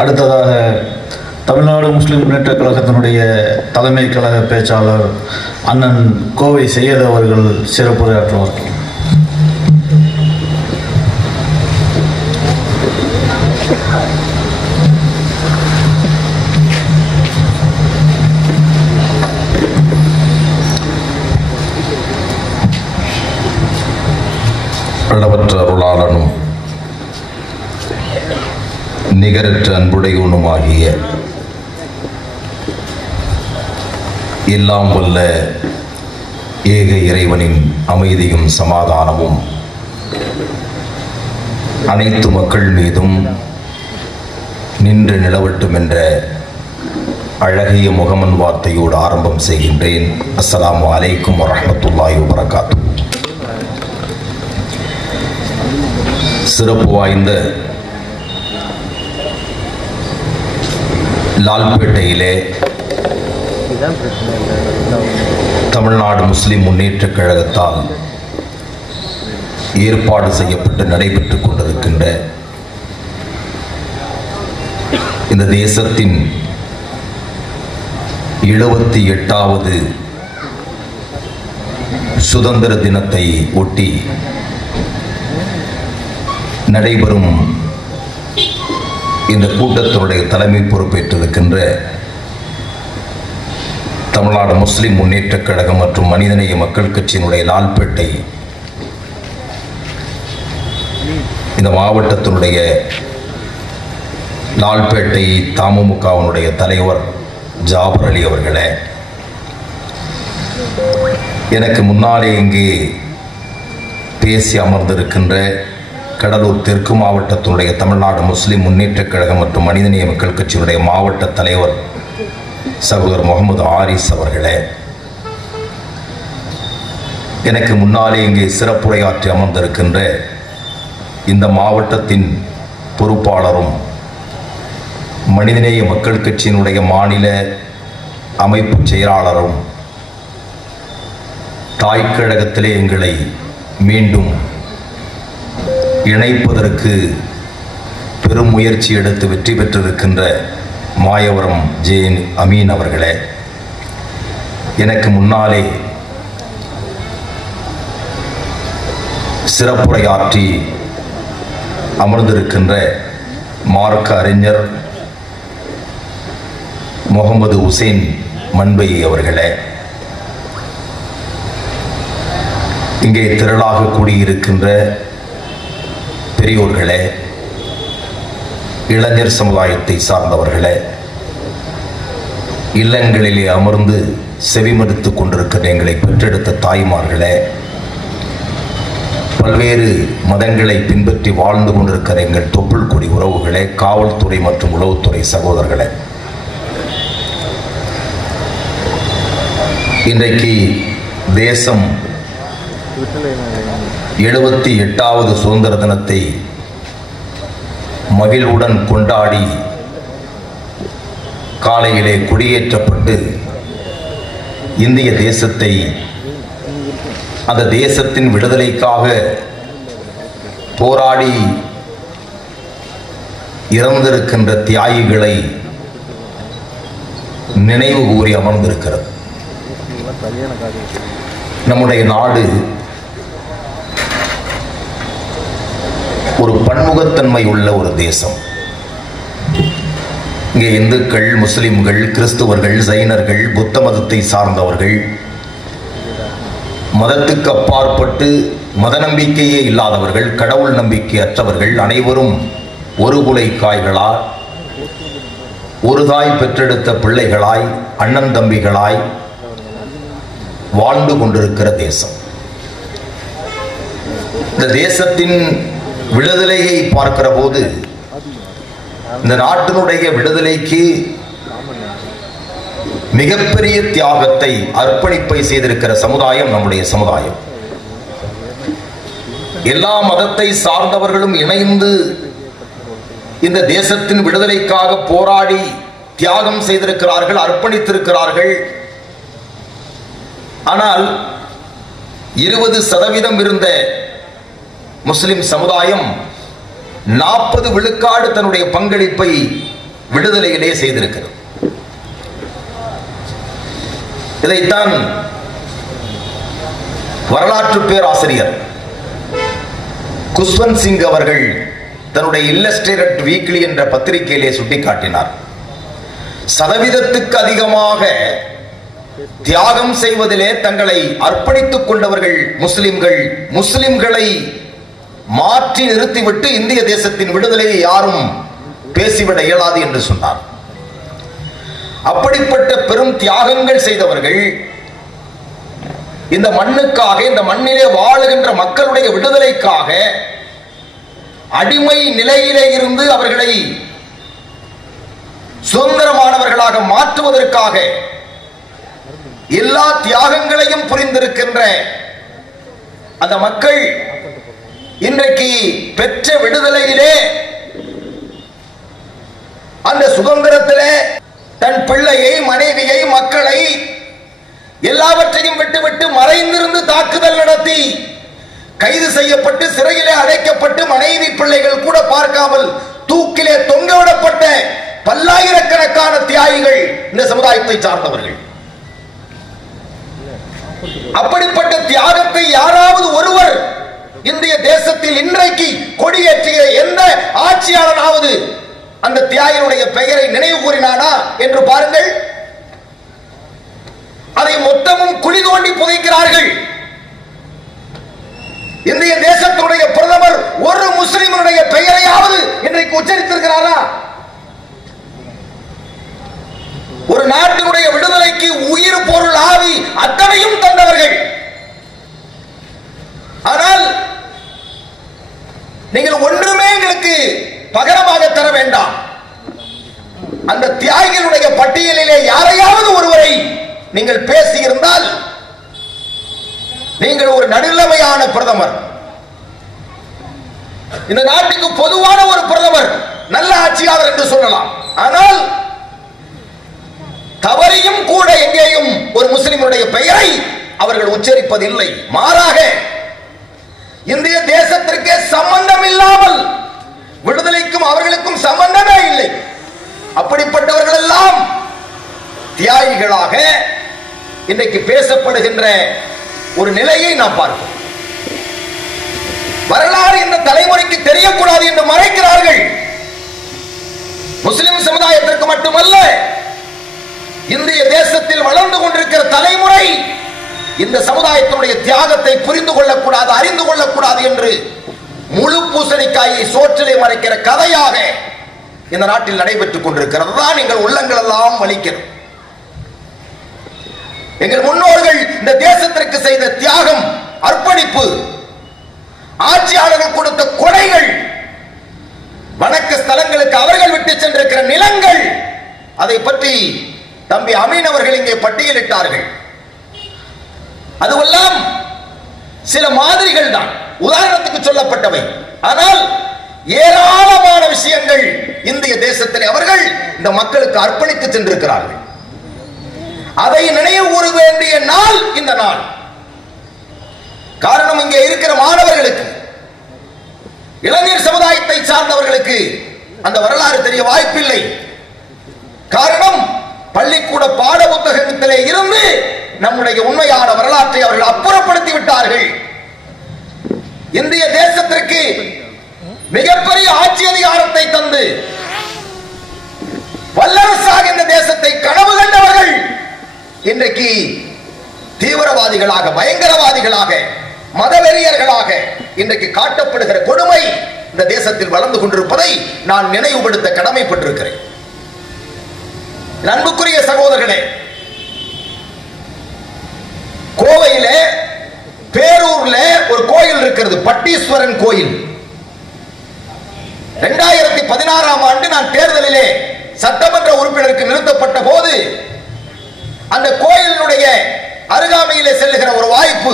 அடுத்ததாக தமிழ்நாடு முஸ்லிம் முன்னேற்ற கழகத்தினுடைய தலைமை கழக பேச்சாளர் அண்ணன் கோவை செய்யது அவர்கள் சிறப்புரையாற்றுவார்கள். அளவற்ற அருளாளனும் நிகரற்ற அன்புடையவனுமாகிய எல்லாம் வல்ல ஏக இறைவனின் அமைதியும் சமாதானமும் அனைத்து மக்கள் மீதும் நின்று நிலவட்டும் என்ற அழகிய முகமன் வார்த்தையோடு ஆரம்பம் செய்கின்றேன். அஸ்ஸலாமு அலைக்கும் வரஹ்மத்துல்லாஹி வபரகாத்துஹு. சிறப்பு வாய்ந்த லால்பேட்டையிலே தமிழ்நாடு முஸ்லிம் முன்னேற்ற கழகத்தால் ஏற்பாடு செய்யப்பட்டு நடைபெற்றுக் கொண்டிருக்கின்ற இந்த தேசத்தின் 78வது சுதந்திர தினத்தை ஒட்டி நடைபெறும் இந்த கூட்டத்தினுடைய தலைமை பொறுப்பேற்றிருக்கின்ற தமிழ்நாடு முஸ்லிம் முன்னேற்ற கழகம் மற்றும் மனிதநேய மக்கள் கட்சியினுடைய லால்பேட்டை இந்த மாவட்டத்தினுடைய லால்பேட்டை தமுமுகவினுடைய தலைவர் ஜாபர் அலி அவர்களே, எனக்கு முன்னாலே இங்கே பேசி அமர்ந்திருக்கின்ற கடலூர் தெற்கு மாவட்டத்தினுடைய தமிழ்நாடு முஸ்லிம் முன்னேற்ற கழகம் மற்றும் மனிதநேய மக்கள் கட்சியினுடைய மாவட்ட தலைவர் சகோதரர் முகமது ஆரிஸ் அவர்களே, எனக்கு முன்னாலே இங்கே சிறப்புரையாற்றி அமர்ந்திருக்கின்ற இந்த மாவட்டத்தின் பொறுப்பாளரும் மனிதநேய மக்கள் கட்சியினுடைய மாநில அமைப்பு செயலாளரும் தாய்க்கழகத்திலே எங்களை மீண்டும் இணைப்பதற்கு பெரும் முயற்சி எடுத்து வெற்றி பெற்றிருக்கின்ற மாயவரம் ஜே அமீன் அவர்களே, எனக்கு முன்னாலே சிறப்புரையாற்றி அமர்ந்திருக்கின்ற மார்க்க அறிஞர் முகமது ஹுசைன் மண்பை அவர்களே, இங்கே திரளாக கூடியிருக்கின்ற பெரியோர்களே, இளைஞர் சமுதாயத்தை சார்ந்தவர்களே, இல்லங்களிலே அமர்ந்து செவிமடுத்துக் கொண்டிருக்கிற எங்களை பெற்றெடுத்த தாய்மார்களே, பல்வேறு மதங்களை பின்பற்றி வாழ்ந்து கொண்டிருக்கிற எங்கள் தொப்புள் கொடி உறவுகளே, காவல்துறை மற்றும் உளவுத்துறை சகோதரர்களே, இன்றைக்கு தேசம் 78வது சுதந்திர தினத்தை மகிழ்வுடன் கொண்டாடி காலையிலே கொடியேற்றப்பட்டு இந்திய தேசத்தை அந்த தேசத்தின் விடுதலைக்காக போராடி இறந்திருக்கின்ற தியாகிகளை நினைவு கூறி அமர்ந்திருக்கிறது. நம்முடைய நாடு ஒரு பன்முகத்தன்மை உள்ள ஒரு தேசம். இங்கே இந்துக்கள், முஸ்லிம்கள், கிறிஸ்துவர்கள், ஜைனர்கள், புத்த மதத்தை சார்ந்தவர்கள், மதத்துக்கு அப்பாற்பட்டு மத நம்பிக்கையே இல்லாதவர்கள், கடவுள் நம்பிக்கை அற்றவர்கள் அனைவரும் ஒரு குலை காய்களாய், ஒரு தாய் பெற்றெடுத்த பிள்ளைகளாய், அண்ணன் தம்பிகளாய் வாழ்ந்து கொண்டிருக்கிற தேசம். இந்த தேசத்தின் விடுதலையை பார்க்கிற போது இந்த நாட்டினுடைய விடுதலைக்கு மிகப்பெரிய தியாகத்தை, அர்ப்பணிப்பை செய்திருக்கிற சமுதாயம் நம்முடைய சமுதாயம். எல்லா மதத்தை சார்ந்தவர்களும் இணைந்து இந்த தேசத்தின் விடுதலைக்காக போராடி தியாகம் செய்திருக்கிறார்கள், அர்ப்பணித்திருக்கிறார்கள். ஆனால் 20% இருந்த முஸ்லிம் சமுதாயம் 40 விழுக்காடு தன்னுடைய பங்களிப்பை விடுதலையிலே செய்திருக்கிறது. இதைத்தான் வரலாற்று பேராசிரியர் குஷ்வந்த் சிங் அவர்கள் தன்னுடைய இல்லஸ்ட்ரேட்டட் வீக்லி என்ற பத்திரிகையிலே சுட்டிக்காட்டினார். சதவீதத்துக்கு அதிகமாக தியாகம் செய்வதிலே தங்களை அர்ப்பணித்துக் கொண்டவர்கள் முஸ்லிம்களை மாற்றி நிறுத்திவிட்டு இந்திய தேசத்தின் விடுதலையை யாரும் பேசிவிட இயலாது என்று சொன்னார். அப்படிப்பட்ட பெரும் தியாகங்கள் செய்தவர்கள் இந்த மண்ணுக்காக, இந்த மண்ணிலே வாழுகின்ற மக்களுடைய விடுதலைக்காக, அடிமை நிலையிலே இருந்து அவர்களை சுதந்திரமானவர்களாக மாற்றுவதற்காக எல்லா தியாகங்களையும் புரிந்திருக்கின்ற அந்த மக்கள் இன்றைக்கு பெற்ற விடுதலையிலே, அந்த சுதந்திரத்திலே தன் பிள்ளையை, மனைவியை, மக்களை எல்லாவற்றையும் விட்டுவிட்டு மறைந்திருந்து தாக்குதல் நடத்தி கைது செய்யப்பட்டு சிறையிலே அடைக்கப்பட்டு மனைவி பிள்ளைகள் கூட பார்க்காமல் தூக்கிலே தொங்கவிடப்பட்ட பல்லாயிரக்கணக்கான தியாகிகள் இந்த சமுதாயத்தை சார்ந்தவர்கள். அப்படிப்பட்ட தியாகத்தை யாராவது ஒருவர் இந்திய தேசத்தில் இன்றைக்கு கொடியேற்றிய எந்த ஆட்சியாளனாவது அந்த தியாகியுடைய பெயரை நினைவு கூறினானா என்று பாருங்கள். அதை மொத்தமும் குழி தோண்டி புதைக்கிறார்கள். இந்திய தேசத்துடைய பிரதமர் ஒரு முஸ்லிமுடைய பெயரையாவது இன்றைக்கு உச்சரித்திருக்கிறாரா? ஒரு நாட்டினுடைய விடுதலைக்கு உயிர், பொருள், ஆவி அத்தனையும் தந்தவர்கள். ஆனால் நீங்கள் ஒன்றுமே எங்களுக்கு பகரமாக தர வேண்டாம். அந்த தியாகிகளுடைய பட்டியலிலே யாரையாவது ஒருவரை நீங்கள் பேசியிருந்தால் நீங்கள் ஒரு நடுநிலைமையான பிரதமர், இந்த நாட்டுக்கு பொதுவான ஒரு பிரதமர், நல்ல ஆட்சியாளர் என்று சொல்லலாம். ஆனால் தவறையும் கூட எங்கேயும் ஒரு முஸ்லிமுடைய பெயரை அவர்கள் உச்சரிப்பதில்லை. மாறாக இந்திய தேசத்திற்கே சம்பந்தம் இல்லாமல், விடுதலைக்கும் அவர்களுக்கும் சம்பந்தமே இல்லை, அப்படிப்பட்டவர்கள் எல்லாம் தியாகிகளாக இன்றைக்கு பேசப்படுகின்ற ஒரு நிலையை நாம் பார்க்கிறோம். வரலாறு இந்த தலைமுறைக்கு தெரியக்கூடாது என்று மறைக்கிறார்கள். முஸ்லிம் சமுதாயத்திற்கு மட்டுமல்ல, இந்திய தேசத்தில் வளர்ந்து கொண்டிருக்கிற தலைமுறை இந்த சமுதாயத்தினுடைய தியாகத்தை புரிந்து கொள்ளக்கூடாது, அறிந்து கொள்ளக்கூடாது என்று முழு பூசணிக்காயை சோற்றிலே மறைக்கிற கதையாக இந்த நாட்டில் நடைபெற்றுக் கொண்டிருக்கிறது. தான் எங்கள் உள்ளங்கள் எல்லாம் வலிக்கிறது. எங்கள் முன்னோர்கள் இந்த தேசத்திற்கு செய்த தியாகம், அர்ப்பணிப்பு, ஆட்சியாளர்கள் கொடுத்த கொடைகள், வணக்க ஸ்தலங்களுக்கு அவர்கள் விட்டு சென்றிருக்கிற நிலங்கள், அதை பற்றி தம்பி அமீன் அவர்கள் இங்கே பட்டியலிட்டார்கள். அதுவெல்லாம் சில மாதிரிகள் தான், உதாரணத்துக்கு சொல்லப்பட்டவை. ஆனால் ஏராளமான விஷயங்கள் இந்திய தேசத்தில் அவர்கள் இந்த மக்களுக்கு அர்ப்பணித்து சென்றிருக்கிறார்கள். அதை நினைவு கூற வேண்டிய நாள் இந்த நாள். காரணம், இங்கே இருக்கிற மாணவர்களுக்கு, இளைஞர் சமுதாயத்தை சார்ந்தவர்களுக்கு அந்த வரலாறு தெரிய வாய்ப்பில்லை. காரணம், பள்ளிக்கூட பாட புத்தகத்திலே இருந்து நம்முடைய உண்மையான வரலாற்றை அவர்கள் அப்புறப்படுத்தி விட்டார்கள். இந்திய தேசத்திற்கு மிகப்பெரிய ஆட்சி அதிகாரத்தை தந்து வல்லரசாக இந்த தேசத்தை கனவு கண்டவர்கள் இன்றைக்கு தீவிரவாதிகளாக, பயங்கரவாதிகளாக, மதவெறியர்களாக இன்றைக்கு காட்டப்படுகிற கொடுமை இந்த தேசத்தில் வளர்ந்து கொண்டிருப்பதை நான் நினைவுபடுத்த கடமைப்பட்டிருக்கிறேன். அன்புக்குரிய சகோதரர்களே, கோவையில பேரூர்ல ஒரு கோயில் இருக்கிறது, பட்டீஸ்வரன் கோயில். 2016ஆம் ஆண்டு நான் தேர்தலிலே சட்டமன்ற உறுப்பினருக்கு நிறுத்தப்பட்ட போது அந்த கோயிலுடைய அருகாமையிலே செல்லுகிற ஒரு வாய்ப்பு.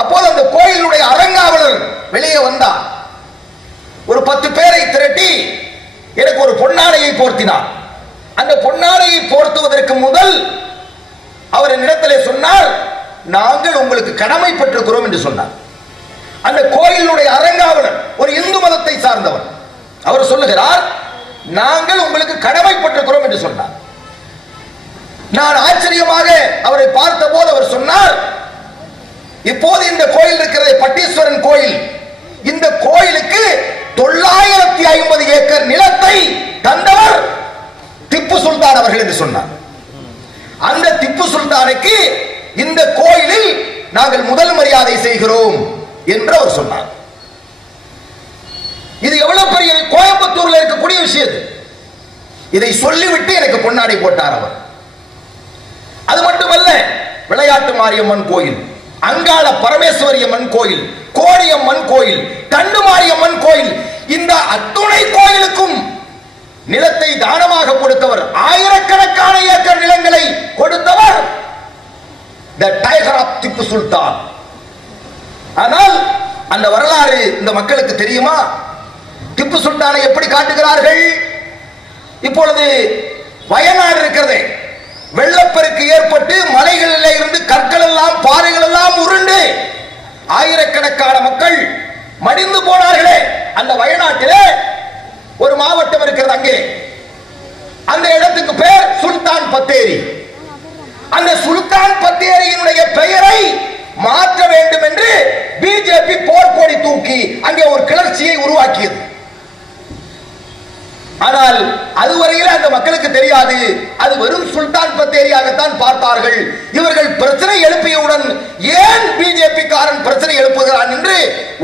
அப்போது அந்த கோயிலுடைய அரங்காவலர் வெளியே வந்தார். ஒரு 10 பேரை திரட்டி எனக்கு ஒரு பொன்னாடையை போர்த்தினார். அந்த பொன்னாடையை போர்த்துவதற்கு முதல் அவர் என்னிடத்திலே சொன்னார், நாங்கள் உங்களுக்கு கடமைப்பட்டிருக்கிறோம் என்று சொன்னார். அந்த கோயிலுடைய அரங்காவலர் ஒரு இந்து மதத்தை சார்ந்தவர். அவர் சொல்லுகிறார், நாங்கள் உங்களுக்கு கடமைப்பட்டிருக்கிறோம் என்று சொன்னார். நான் ஆச்சரியமாக அவரை பார்த்த போது அவர் சொன்னார், இப்போது இந்த கோயில் இருக்கிறது பட்டீஸ்வரன் கோயில், இந்த கோயிலுக்கு 950 ஏக்கர் நிலத்தை தந்தவர் திப்பு சுல்தான் அவர்கள் என்று சொன்னார். அந்த திப்பு சுல்தானுக்கு இந்த கோயிலில் நாங்கள் முதல் மரியாதை செய்கிறோம் என்று அவர் சொன்னார். இது எவ்வளவு பெரிய கோயம்புத்தூர்ல இருக்கக்கூடிய விஷயம். இதை சொல்லிவிட்டு எனக்கு பொன்னாடை போட்டார் அவர். அது மட்டுமல்ல, விளையாட்டு மாரியம்மன் கோயில், அங்காள பரமேஸ்வரியம்மன் கோயில், கோடியம்மன் கோயில், கண்டு மாரியம்மன் கோயில், இந்த அத்துணை கோயிலுக்கும் நிலத்தை தானமாக கொடுத்தவர், ஆயிரக்கணக்கான ஏக்கர் நிலங்களை கொடுத்தவர் தி டைகர் ஆஃப் திப்பு சுல்தான். ஆனால் அந்த வரலாறு இந்த மக்களுக்கு தெரியுமா? திப்பு சுல்தானை எப்படி காட்டுகிறார்கள்? இப்பொழுது வயநாடு இருக்கிறது, வெள்ளப்பெருக்கு ஏற்பட்டு மலைகளில் இருந்து கற்கள் எல்லாம் பாறைகள் எல்லாம் உருண்டு ஆயிரக்கணக்கான மக்கள் மடிந்து போனார்களே. அந்த வயநாட்டிலே ஒரு மாவட்டம் இருக்கிறது, அங்கே அந்த இடத்துக்கு பெயர் சுல்தான் பத்தேரி. அந்த சுல்தான் பத்தேரியினுடைய பெயரை மாற்ற வேண்டும் என்று பிஜேபி போர்க்கொடி தூக்கி அங்கே ஒரு கிளர்ச்சியை உருவாக்கியது. ஆனால் அதுவரையில் அந்த மக்களுக்கு தெரியாது, அது வெறும் சுல்தான் பத்தேரியாகத்தான் பார்த்தார்கள். இவர்கள் பிரச்சனை எழுப்பியவுடன் ஏன் பிஜேபி காரன் பிரச்சனை எழுப்புகிறான் என்று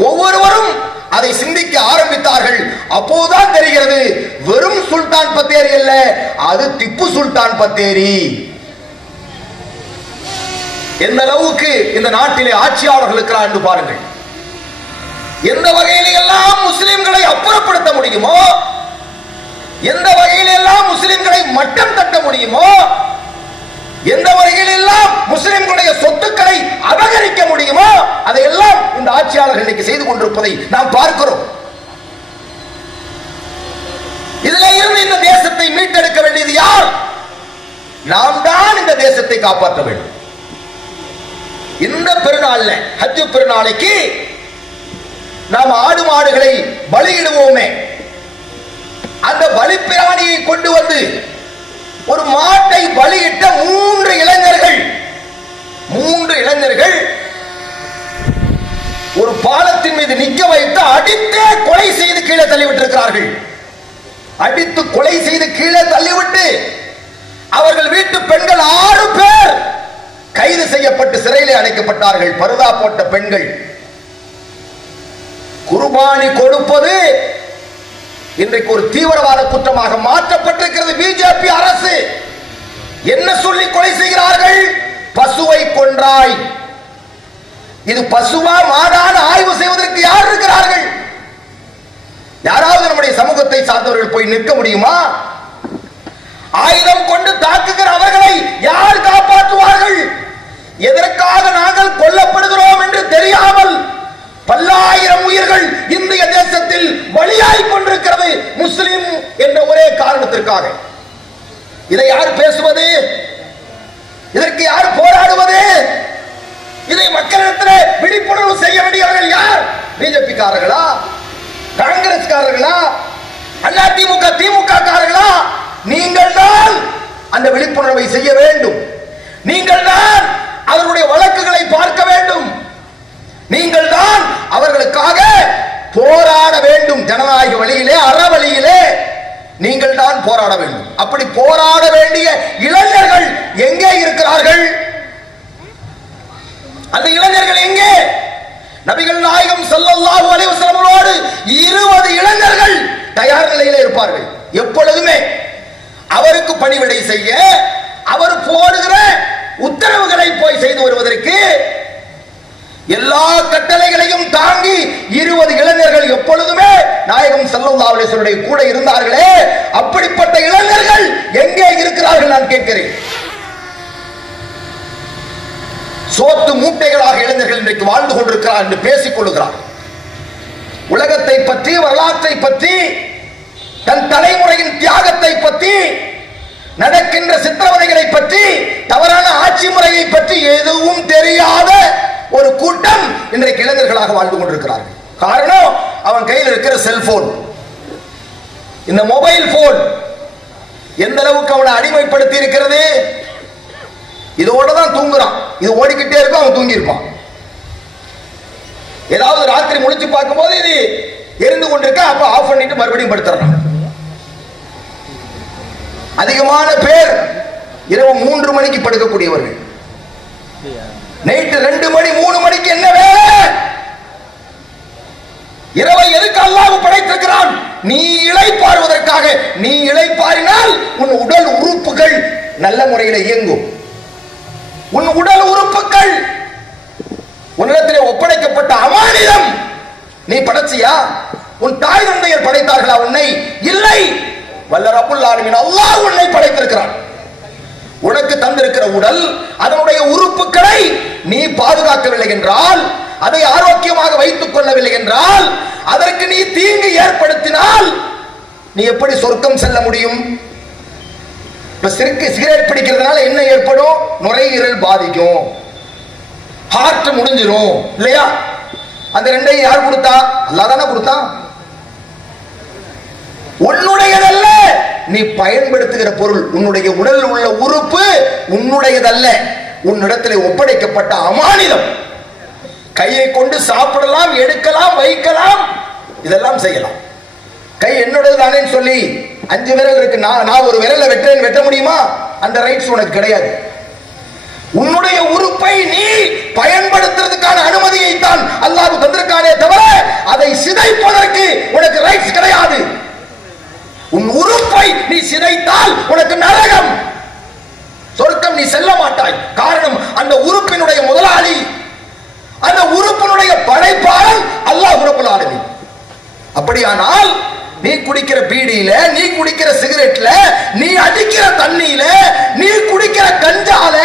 ஒவ்வொருவரும் அதை சிந்திக்க ஆரம்பித்தார்கள். அப்போதுதான் தெரிகிறது, வெறும் சுல்தான் பத்தேரி அல்ல, அது திப்பு சுல்தான் பத்தேரி. எந்த அளவுக்கு இந்த நாட்டிலே ஆட்சியாளர்கள் இருக்கிறார் என்று பாருங்கள். எந்த வகையில் எல்லாம் முஸ்லிம்களை அப்புறப்படுத்த முடியுமோ, எந்த வகையில் எல்லாம் முஸ்லிம்களை மட்டம் தட்ட முடியுமோ, எந்த வகையில் எல்லாம் முஸ்லிம்களுடைய சொத்துக்களை அபகரிக்க முடியுமோ, அதையெல்லாம் இந்த ஆட்சியாளர்கள் இன்னைக்கு செய்து கொண்டிருப்பதை நாம் பார்க்கிறோம். இதில் இருந்து இந்த தேசத்தை மீட்டெடுக்க வேண்டியது யார்? நாம் தான் இந்த தேசத்தை காப்பாற்ற வேண்டும். இந்த பெருநாள்ல, ஹஜ் பெருநாளைக்கு நாம் ஆடு மாடுகளை பலியிடுவோமே, அந்த பலிப்பிராணியை கொண்டு வந்து ஒரு மாட்டை பலியிட்ட மூன்று இளைஞர்கள் ஒரு பாலத்தின் மீது நிற்க வைத்து அடித்தே கொலை செய்து கீழே தள்ளிவிட்டிருக்கிறார்கள். அடித்து கொலை செய்து கீழே தள்ளிவிட்டு அவர்கள் வீட்டு பெண்கள் 6 பேர் கைது செய்யப்பட்டு சிறையிலே அடைக்கப்பட்டார்கள். பருதா போட்ட பெண்கள். குர்பானி கொடுப்பது இன்றைக்கு ஒரு தீவிரவாத குற்றமாக மாற்றப்பட்டிருக்கிறது. பிஜேபி அரசு என்ன சொல்லி கொலை செய்கிறார்கள்? பசுவை கொன்றாய். இது பசுவா மாடான ஆய்வு செய்வதற்கு யார் இருக்கிறார்கள்? யாராவது நம்முடைய சமூகத்தை சார்ந்தவர்கள் போய் நிற்க முடியுமா? ஆயுதம் கொண்டு தாக்குகிற அவர்களை யார் காப்பாற்றுவார்கள்? எதற்காக நாங்கள் கொல்லப்படுகிறோம் என்று தெரியாமல் பல்லாயிரம் உயிர்கள் இந்திய தேசத்தில் பலியாய் கொண்டிருக்கிறது, முஸ்லிம் என்ற ஒரே காரணத்திற்காக. இதை யார் பேசுவது? இதற்கு யார் போராடுவது? இதை மக்களிடத்தில் விழிப்புணர்வு செய்ய வேண்டியவர்கள் யார்? பிஜேபி காரர்களா, காங்கிரஸ் காரர்களா, அதிமுக திமுக காரர்களா? நீங்கள் தான் அந்த விழிப்புணர்வை செய்ய வேண்டும். நீங்கள் தான் அவருடைய வழக்குகளை பார்க்க வேண்டும். நீங்கள் தான் அவர்களுக்காக போராட வேண்டும். ஜனநாயக வழியிலே, அறவழியிலே நீங்கள் தான் போராட வேண்டும். அப்படி போராட வேண்டிய இளைஞர்கள் எங்கே இருக்கிறார்கள்? அந்த இளைஞர்கள் எங்கே? நபிகள் நாயகம் ஸல்லல்லாஹு அலைஹி வஸல்லமோடு 20 இளைஞர்கள் தயார் நிலையிலே இருப்பார்கள். எப்பொழுதுமே அவருக்கு பணிவிடை செய்ய, அவர் போடுகிற உத்தரவுகளை போய் செய்து வருவதற்கு எல்லா கட்டளைகளையும் தாங்கி 20 இளைஞர்கள் எப்பொழுதுமே நாயகம் ஸல்லல்லாஹு அலைஹி வஸல்லம் கூட இருந்தார்களே, அப்படிப்பட்ட இளைஞர்கள் எங்கே இருக்கிறார்கள் நான் கேட்கிறேன். சோத்து மூட்டைகளாக இளைஞர்கள் இன்றைக்கு வாழ்ந்து கொண்டிருக்கிறார் என்று பேசிக் கொள்ளுகிறார். உலகத்தை பற்றி, வரலாற்றை பற்றி, தன் தலைமுறையின் தியாகத்தை பற்றி, நடக்கின்ற சித்திரவதைகளை பற்றி, தவறான ஆட்சி முறையை பற்றி எதுவும் தெரியாத ஒரு கூட்டம் இன்றைக்கு இளைஞர்களாக வாழ்ந்து கொண்டிருக்கிறார்கள். காரணம், அவன் கையில் இருக்கிற செல்போன், இந்த மொபைல் போன் எந்த அளவுக்கு அவனை அடிமைப்படுத்தி இருக்கிறது. இதோட தான் தூங்குறான், இது ஓடிக்கிட்டே இருக்கும், அவன் தூங்கி இருப்பான். ஏதாவது ராத்திரி முழிச்சு பார்க்கும் போது இது எரிந்து கொண்டிருக்க, அப்ப ஆஃப் பண்ணிட்டு மறுபடியும் படுத்துறான். அதிகமான பேர் இரவு 3 மணிக்கு படுக்கக்கூடியவர்கள். நைட்டு 2 மணி 3 மணிக்கு என்ன வேலை? இரவை எதுக்கு அல்லாஹ் படைத்திருக்கிறான்? நீ இளைப்பாறுவதற்காக. நீ இளைப்பாறினால் உன் உடல் உறுப்புகள் நல்ல முறையில் இயங்கும். உன் உடல் உறுப்புகள், உன்னிடத்திலே ஒப்படைக்கப்பட்ட அமானிதம் நீ படைச்சியா? உன் தாய் தந்தையர் படைத்தார்களா உன்னை? இல்லை. வல்ல ரப்புல் ஆலமீன் அல்லாஹ் உன்னை படைத்திருக்கிறான். உனக்கு தந்திருக்கிற உடல், அதனுடைய உறுப்புகளை நீ பாதுகாக்கவில்லை என்றால், அதை ஆரோக்கியமாக வைத்துக் கொள்ளவில்லை என்றால், அதற்கு நீ தீங்கு ஏற்படுத்தினால் நீ எப்படி சொர்க்கம் செல்ல முடியும்? சிகரெட் பிடிக்கிறதுனால என்ன ஏற்படும்? நுரையீரல் பாதிக்கும், ஹார்ட் முடிஞ்சிரும் இல்லையா? அந்த ரெண்டையும் யார் கொடுத்தா? அல்லாஹ் தானே கொடுத்தான். உன்னுடையதல்ல, நீ பயன்படுத்துகிற பொருள், உன்னுடைய உடல் உள்ள உறுப்பு உன்னுடையதல்ல, உன்னிடத்திலே ஒப்படைக்கப்பட்ட அமானிதம். கையை கொண்டு சாப்பிடலாம், எடுக்கலாம், வைக்கலாம், இதெல்லாம் செய்யலாம். கை என்னோடது தானே சொல்லி 5 விரல் இருக்கு, நான் ஒரு விரலை வெட்ட முடியுமா? அந்த ரைட்ஸ் உனக்கு கிடையாது. உன்னுடைய உறுப்பை நீ பயன்படுத்துறதுக்கான அனுமதியை தான் அல்லாஹ் தந்திருக்கானே தவிர அதை சிதைப்பதற்கு உனக்கு ரைட்ஸ் கிடையாது. உன் உறுப்பை நீ சிதைத்தால் உனக்கு நரகம், சொர்க்கம் நீ செல்ல மாட்டாய். காரணம், அந்த உறுப்பினுடைய முதலாளி, அந்த உறுப்பினுடைய படைப்பாளன் அல்லாஹ் ரப்புல் ஆலமீன். அப்படியானால் நீ குடிக்கிற பீடியில, நீ குடிக்கிற சிகரெட்ல, நீ அடிக்கிற தண்ணியில, நீ குடிக்கிற கஞ்சால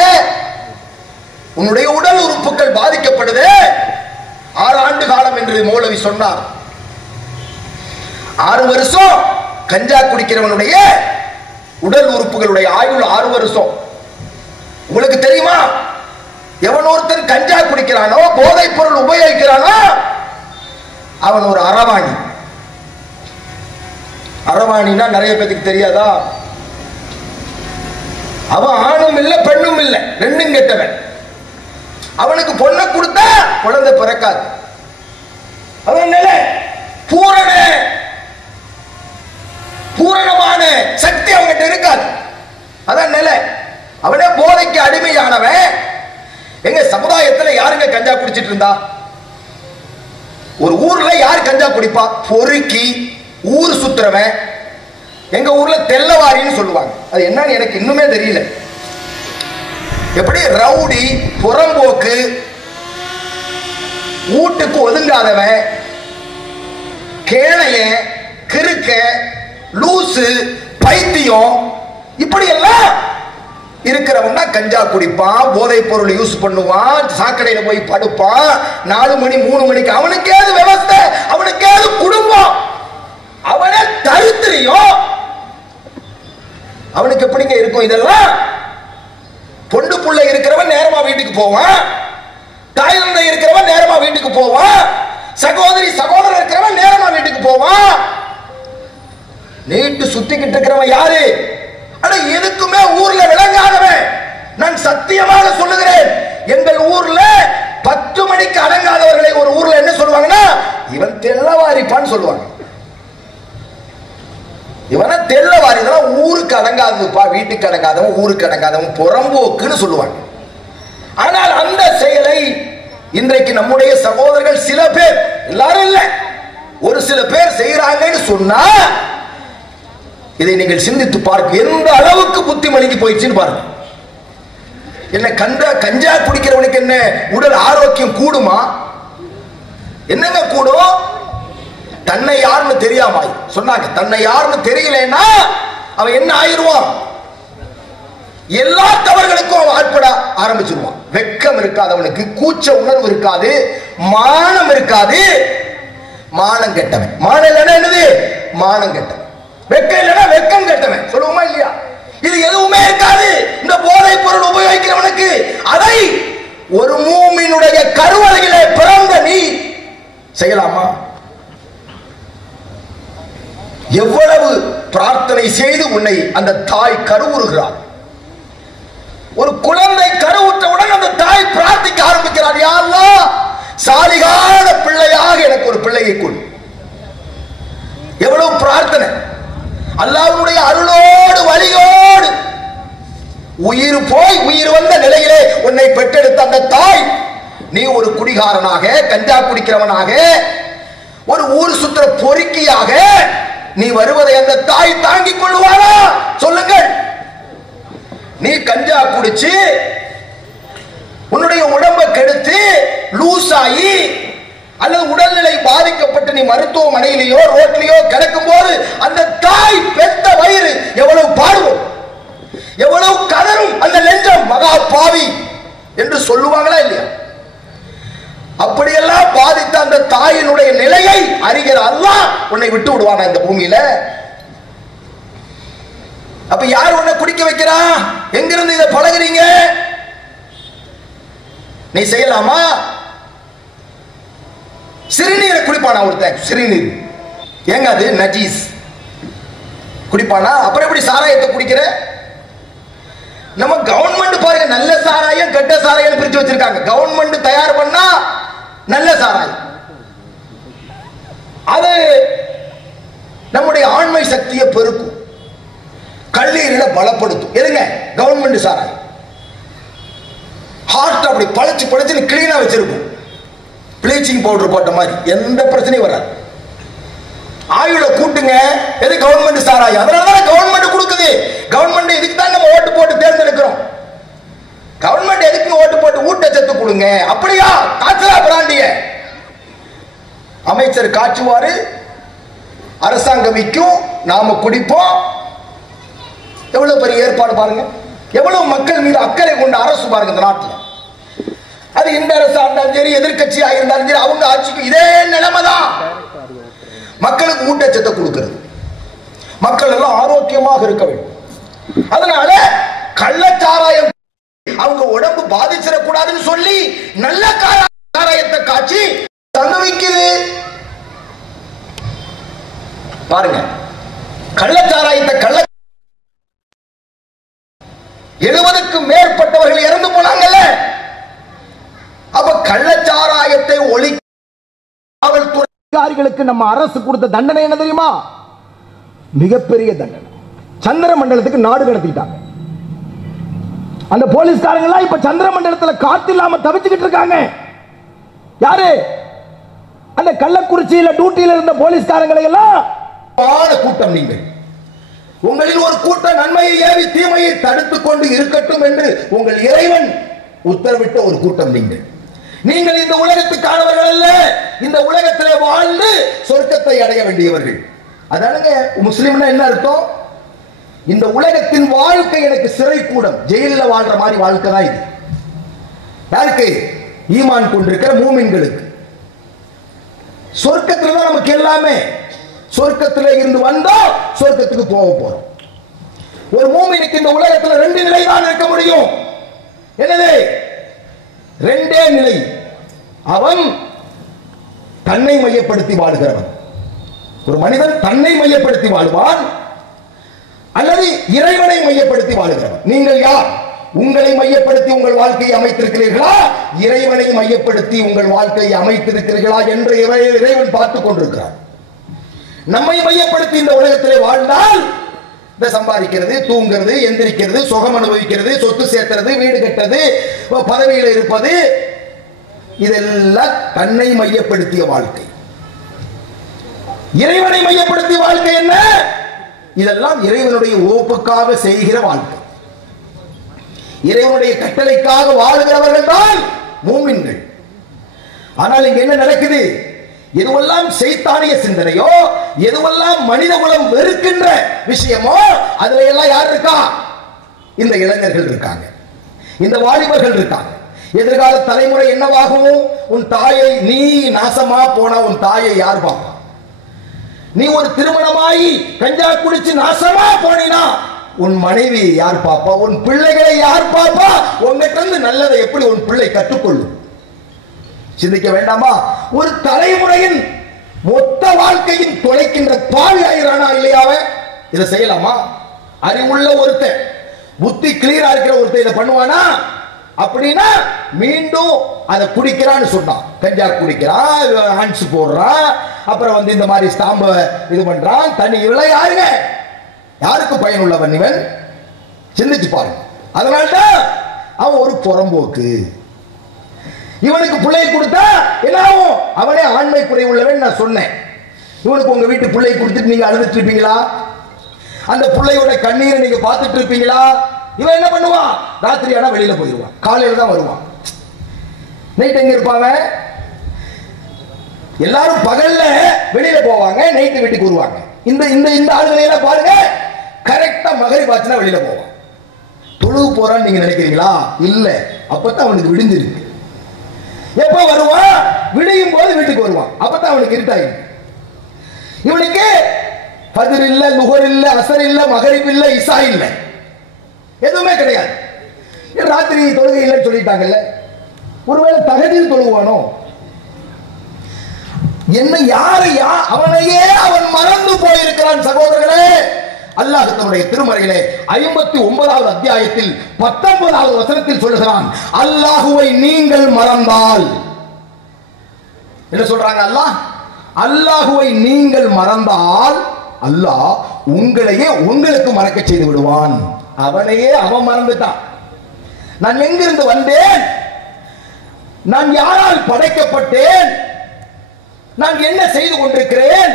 உன்னுடைய உடல் உறுப்புகள் பாதிக்கப்படுது. 6 ஆண்டு காலம் என்று மௌலவி சொன்னார். 6 வருஷம் கஞ்சா குடிக்கிறவனுடைய உடல் உறுப்புகளுடைய ஆயுள் 6 வருஷம். உங்களுக்கு தெரியுமா? எவன் ஒருத்தன் கஞ்சா குடிக்கிறானோ, போதைப் பொருள் உபயோகிக்கிறானோ, அவன் ஒரு அரவாணி. அரவாணினா நிறைய பேருக்கு தெரியாதா? அவன் ஆணும் இல்லை பெண்ணும் இல்லை, ரெண்டும் கெட்டவன். அவனுக்கு பொண்ணை கொடுத்தா குழந்தை பிறக்காது. அவன் பூரணமான சக்தி அவன்கிட்ட இருக்காது. அதான் நிலை. அவனே போதைக்கு அடிமையானவன். எங்க சமுதாயத்தில் யாருங்க கஞ்சா குடிச்சிட்டு இருந்தா? ஒரு ஊர்ல யார் கஞ்சா குடிப்பா? பொறுக்கி ஊர் சுத்துறவன். எங்க ஊர்ல தெல்லவாரின்னு சொல்லுவாங்க. அது என்னன்னு எனக்கு இன்னுமே தெரியல. எப்படி ரவுடி, புறம்போக்கு, வீட்டுக்கு ஒதுங்காதவன், கேணைய, கிறுக்க, லூசு, பைத்தியம், இப்படி எல்லாம் இருக்கிறவன் தான் கஞ்சா குடிப்பான், போதைப் பொருள் யூஸ் பண்ணுவான், சாக்கடையில போய் படுப்பான். 4 மணி 3 மணிக்கு அவனுக்கேது விவஸ்தை, அவனுக்கேது குடும்பம், அவனே தரித்திரியம். அவனுக்கு எப்படிங்க இருக்கும் இதெல்லாம்? பொண்டு புள்ள இருக்கிறவன் நேரமா வீட்டுக்கு போவான், தாய் தந்தை இருக்கிறவன் நேரமா வீட்டுக்கு போவான், சகோதரி சகோதரர் இருக்கிறவன் நேரமா வீட்டுக்கு போவான். நீட்டு சுத்திக்கிட்டு இருக்கிறவன் யாரு? ஆனா எதுக்குமே ஊர்ல விளங்காதவன். நான் சத்தியமாக சொல்லுகிறேன், எங்கள் ஊர்ல 10 மணிக்கு அடங்காதவர்களை ஒரு ஊர்ல என்ன சொல்லுவாங்கன்னா, இவன் தெல்லவாரிப்பான்னு சொல்லுவாங்க. இவன தெல்லவாரி, இதெல்லாம் ஊருக்கு அடங்காததுப்பா, வீட்டுக்கு அடங்காதவன், ஊருக்கு அடங்காதவன், புறம்போக்குன்னு சொல்லுவாங்க. ஆனால் அந்த செயலை இன்றைக்கு நம்முடைய சகோதரர்கள் சில பேர், எல்லாரும் இல்ல, ஒரு சில பேர் செய்யறாங்கன்னு சொன்னா இதை நீங்கள் சிந்தித்து பார்க்க எந்த அளவுக்கு புத்தி மணிக்கு போயிடுச்சுன்னு பாருங்க. என்ன கஞ்சா குடிக்கிறவனுக்கு என்ன உடல் ஆரோக்கியம் கூடுமா? என்னங்க கூடும்? தன்னை யாருன்னு தெரியாம சொன்னாங்க. தன்னை யாருன்னு தெரியலன்னா அவன் என்ன ஆயிடுவான்? எல்லா தவறுகளுக்கும் அவன் ஆட்பட ஆரம்பிச்சிருவான். வெட்கம் இருக்காது அவனுக்கு, கூச்ச உணர்வு இருக்காது, மானம் இருக்காது. மானம் கெட்டவன். மானம் இல்லைன்னா என்னது? மானம் கெட்டவன். வெக்கம் இல்லைன்னா வெக்கம் கெட்டவன் சொல்லுவோமா இல்லையா? இது எதுவுமே இருக்காது இந்த போதைப் பொருள் உபயோகிக்கிறவனுக்கு. அதை ஒரு மூமினுடைய கருவறையிலே பிறந்த நீ செய்யலாமா? எவ்வளவு பிரார்த்தனை செய்து உன்னை அந்த தாய் கருவுறுகிறார். ஒரு குழந்தை கருவுற்றவுடன் அந்த தாய் பிரார்த்திக்க ஆரம்பிக்கிறார், யா அல்லாஹ், சாலிகான பிள்ளையாக எனக்கு ஒரு பிள்ளையை கொடு. எவ்வளவு பிரார்த்தனை! அல்லாஹ்வுடைய அருளோடு வழியோடு உயிர் போய் உயிர் வந்த நிலையிலே உன்னை பெற்றெடுத்த அந்த தாய், நீ ஒரு குடிகாரனாக, கஞ்சா குடிக்கிறவனாக, ஒரு ஊர் சுற்ற பொறுக்கியாக நீ வருவதை அந்த தாய் தாங்கிக் கொள்வாளா? சொல்லுங்கள். நீ கஞ்சா குடிச்சு உன்னுடைய உடம்பை கெடுத்து லூசாயி அல்லது உடல்நிலை பாதிக்கப்பட்டு நீ மருத்துவமனையிலேயோ ரோட்லயோ கிடக்கும் போது அந்த தாய் பெத்த வயிறு எவ்வளவு பாடுவோம், எவ்வளவு கதரும் அந்த நெஞ்சம், மகா பாவி என்று சொல்லுவாங்களா இல்லையா? அப்படியெல்லாம் பாதித்த அந்த தாயினுடைய நிலையை அறிகிற அல்லாஹ் உன்னை விட்டு விடுவானா இந்த பூமியில? அப்ப யார் உன்னை குடிக்க வைக்கிறா? எங்கிருந்து இதை பழகுறீங்க? நீ செய்யலாமா? சிறுநீரை குடிப்பானா ஒருத்தன்? சிறுநீர் ஏங்க அது நஜீஸ், குடிப்பானா? அப்புறம் எப்படி சாராயத்தை குடிக்கிற? நம்ம கவர்மெண்ட் பாருங்க, நல்ல சாராயம் கெட்ட சாராயம் பிரிச்சு வச்சிருக்காங்க. கவர்மெண்ட் தயார் பண்ணா நல்ல சாராயம், அது நம்முடைய ஆண்மை சக்தியை பெருக்கும், கல்லீரலை பலப்படுத்தும். எதுங்க? கவர்மெண்ட் சாராயம். ஹார்ட் அப்படி பழச்சு பழச்சு கிளீனா வச்சிருக்கும், ப்ளீச்சிங் பவுடர் போட்ட மாதிரி, எந்த பிரச்சனையும் வராது. ஆயுள கூட்டுங்க, எது? கவர்மெண்ட் சாராயம். அதனாலதான் கவர்மெண்ட் கொடுக்குது. கவர்மெண்ட் இதுக்கு தான் நம்ம ஓட்டு போட்டு தேர்ந்தெடுக்கிறோம். கவர்மெண்ட் எதுக்கு ஓட்டு போட்டு ஊட்டச்சத்து கொடுங்க? அப்படியா? காய்ச்சலா பிராண்டிய அமைச்சர் காய்ச்சுவாரு, அரசாங்கம் விற்கும், நாம குடிப்போம். எவ்வளவு பெரிய ஏற்பாடு பாருங்க, எவ்வளவு மக்கள் மீது அக்கறை கொண்ட அரசு பாருங்க இந்த நாட்டில். அது இந்த அரசா இருந்தாலும் சரி, எதிர்கட்சியா இருந்தாலும் சரி, அவங்க ஆட்சிக்கு இதே நிலைமை தான். மக்களுக்கு ஊட்டச்சத்தை கொடுக்கிறது, மக்கள் எல்லாம் ஆரோக்கியமாக இருக்க வேண்டும். அதனால கள்ளச்சாராயம் அவங்க உடம்பு பாதிச்சிடக்கூடாதுன்னு சொல்லி நல்ல சாராயத்தை காட்சி அனுபவிக்குது பாருங்க. கள்ளச்சாராயத்தை 70க்கும் மேற்பட்டவர்கள் இறந்து போனாங்கல்ல. அப்ப கள்ளச்சாராயத்தை ஒழிக்க காவல்துறை அதிகாரிகளுக்கு நம்ம அரசு கொடுத்த தண்டனை என்ன தெரியுமா? மிகப்பெரிய தண்டனை. சந்திர மண்டலத்துக்கு நாடு கடத்திட்டாங்க. அந்த போலீஸ்காரங்க எல்லாம் இப்ப சந்திர மண்டலத்தில் காத்து இல்லாம தவிச்சுக்கிட்டு இருக்காங்க. யாரு? அந்த கள்ளக்குறிச்சியில டியூட்டியில இருந்த போலீஸ்காரங்களை எல்லாம் கூட்டம். நீங்கள் உங்களில் ஒரு கூட்டம் நன்மையை ஏவி தீமையை தடுத்துக் கொண்டு இருக்கட்டும் என்று உங்கள் இறைவன் உத்தரவிட்ட ஒரு கூட்டம். நீங்கள் இந்த உலகத்துக்கானவர்கள் அல்ல, இந்த உலகத்திலே வாழ்ந்து சொர்க்கத்தை அடைய வேண்டியவர்கள். அதானுங்க முஸ்லிம்னா என்ன அர்த்தம்? இந்த உலகத்தின் வாழ்க்கை எனக்கு சிறை கூடம், ஜெயிலில் வாழ்ற மாதிரி வாழ்க்கை தான் இது. யாருக்கு? ஈமான் கொண்டிருக்கிற மூமின்களுக்கு. சொர்க்கத்துல தான் நமக்கு எல்லாமே. சொர்க்கத்துல இருந்து வந்தா சொர்க்கத்துக்கு போக போறோம். ஒரு மூமினுக்கு இந்த உலகத்துல 2 நிலை தான் இருக்க முடியும். என்னது? 2 நிலை. அவன் தன்னை மையப்படுத்தி வாழ்கிறவன். ஒரு மனிதன் தன்னை மையப்படுத்தி வாழ்வான், அல்லது இறைவனை மையப்படுத்தி வாழ்கிறவன். நீங்கள் யார்? உங்களை மையப்படுத்தி உங்கள் வாழ்க்கையை அமைத்திருக்கிறீர்களா, இறைவனை மையப்படுத்தி உங்கள் வாழ்க்கையை அமைத்திருக்கிறீர்களா என்று இறைவன் பார்த்துக் கொண்டிருக்கிறார். நம்மை மையப்படுத்தி இந்த உலகத்திலே வாழ்ந்தால் இந்த சம்பாதிக்கிறது, தூங்கிறது, எந்திரிக்கிறது, சுகம் அனுபவிக்கிறது, சொத்து சேர்க்கிறது, வீடு கட்டுறது, பதவியில் இருப்பது, இதெல்லாம் தன்னை மையப்படுத்திய வாழ்க்கை. இறைவனை மையப்படுத்திய வாழ்க்கை என்ன? இதெல்லாம் இறைவனுடைய ஓப்புக்காக செய்கிற வாழ்க்கை. இறைவனுடைய கட்டளைக்காக வாழ்கிறவர்கள் தான் மூமின்கள். ஆனால் இங்க என்ன நடக்குது? எதுவெல்லாம் சைத்தானிய சிந்தனையோ, எதுவெல்லாம் மனித குலம் வெறுக்கின்ற விஷயமோ, அதுல எல்லாம் யார் இருக்கா? இந்த இளைஞர்கள் இருக்காங்க, இந்த வாலிபர்கள் இருக்காங்க. எதிர்கால தலைமுறை என்னவாகவும்? உன் தாயை நீ நாசமா போனா உன் தாயை யார் பார்ப்பா? நீ ஒரு திருமணமாயி கஞ்சா குடிச்சு நாசமா போனா உன் மனைவி யார் பாப்பா? உன் பிள்ளைகளை யார் பாப்பா? உங்ககிட்ட இருந்து நல்லதை எப்படி உன் பிள்ளை கற்றுக்கொள்ளும்? சிந்திக்க வேண்டாமா? ஒரு தலைமுறையின் மொத்த வாழ்க்கையின் தொலைக்கின்ற பாவி ஆயிரானா இல்லையாவ? இதை செய்யலாமா? அறிவுள்ள ஒருத்தன், புத்தி கிளியரா இருக்கிற ஒருத்தன் இதை பண்ணுவானா? அப்படின்னா மீண்டும் அதை குடிக்கிறான்னு சொன்னான், கஞ்சா குடிக்கிறான், ஹான்ஸ் போடுறான், அப்புறம் இந்த மாதிரி ஸ்டாம்ப இது பண்றான், தனி இவளை யாருங்க? யாருக்கு பயனுள்ளவன் இவன்? சிந்திச்சு பாருங்க. அதனால்தான் அவன் ஒரு புறம்போக்கு. இவனுக்கு பிள்ளை கொடுத்தா என்ன ஆகும்? அவனே ஆண்மை குறை உள்ளவன். நான் சொன்னேன், இவனுக்கு உங்க வீட்டு பிள்ளை கொடுத்துட்டு நீங்க அழுதுட்டு இருப்பீங்களா? அந்த பிள்ளையோட கண்ணீரை நீங்க பார்த்துட்டு இருப்பீங்களா? இவன் என்ன பண்ணுவான்? ராத்திரி ஆனா வெளியில போயிடுவான், காலையில தான் வருவான். நைட் எங்க இருப்பாங்க? எல்லாரும் பகல்ல வெளியில போவாங்க, நைட்டு வீட்டுக்கு வருவாங்க. இந்த இந்த இந்த ஆளுங்களையெல்லாம் பாருங்க, கரெக்டா மகரிப் ஆச்சுன்னா வெளியில போவான். தொழுவு போறான்னு நீங்க நினைக்கிறீங்களா? இல்ல, அப்பதான் அவனுக்கு விடிஞ்சிருக்கு. எப்ப வருவான்? விடியும் போது வீட்டுக்கு வருவான், அப்பதான் அவனுக்கு இருட்டாயிருக்கு. இவனுக்கு ஃபஜ்ர் இல்ல, லுஹர் இல்ல, அஸர் இல்ல, மகரிப் இல்ல, இஷா இல்ல, எதுவுமே கிடையாது. ராத்திரி தொழுகை இல்லைன்னு சொல்லிட்டாங்கல்ல, ஒருவேளை தஹஜ்ஜுத் தொழுவானோ? என்ன யாரையா? அவனையே அவன் மறந்து போயிருக்கிறான். சகோதரர்களே, அல்லாஹ் தன்னுடைய திருமறையிலே 59வது அத்தியாயத்தில் 19வது வசனத்தில் சொல்லுகிறான், அல்லாஹுவை நீங்கள் மறந்தால். என்ன சொல்றாங்க? அல்லாஹுவை நீங்கள் மறந்தால் அல்லாஹ் உங்களையே உங்களுக்கு மறக்க செய்து விடுவான். அவனையே அவன் மறந்துட்டான். நான் எங்கிருந்து வந்தேன்? நான் யாரால் படைக்கப்பட்டேன்? நான் என்ன செய்து கொண்டிருக்கிறேன்?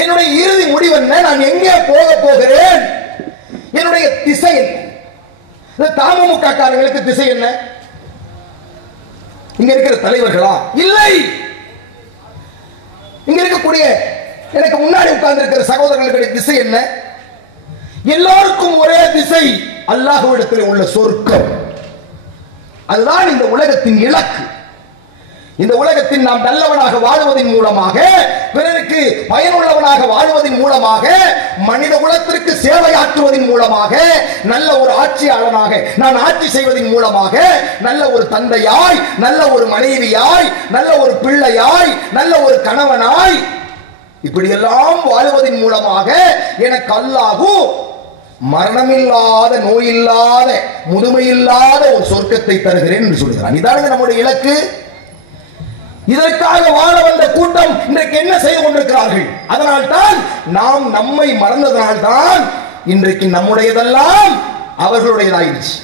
என்னுடைய இறுதி முடிவு என்ன? நான் எங்கே போக போகிறேன்? என்னுடைய திசை என்ன? தமுக காரங்களுக்கு திசை என்ன? இங்க இருக்கிற தலைவர்களா? இல்லை. இங்க இருக்கக்கூடிய எனக்கு முன்னாடி உட்கார்ந்து இருக்கிற சகோதரர்களுடைய திசை என்ன? எல்லாருக்கும் ஒரே திசை, அல்லாஹ்விடத்தில் உள்ள சொர்க்கம். அதுதான் இந்த உலகத்தின் இலக்கு. இந்த உலகத்தில் நாம் நல்லவனாக வாழுவதன் மூலமாக, பிறருக்கு பயனுள்ளவனாக வாழுவதன் மூலமாக, மனித குலத்திற்கு சேவையாற்றுவதன் மூலமாக, நல்ல ஒரு ஆட்சியாளனாக நான் ஆட்சி செய்வதன் மூலமாக, நல்ல ஒரு தந்தையாய், நல்ல ஒரு மனைவியாய், நல்ல ஒரு பிள்ளையாய், நல்ல ஒரு கணவனாய், இப்படியெல்லாம் வாழுவதன் மூலமாக எனக்கு அல்லாஹ் மரணமில்லாத, நோயில்லாத, முதுமையில்லாத ஒரு சொர்க்கத்தை தருகிறேன் என்று சொல்கிறான். இதான நம்முடைய இலக்கு. இதற்காக வாழ வந்த கூட்டம் இன்றைக்கு என்ன செய்து கொண்டிருக்கிறார்கள்? அதனால்தான் நாம் நம்மை மறந்ததனால்தான் இன்றைக்கு நம்முடையதெல்லாம் அவர்களுடையதாயிடுச்சு.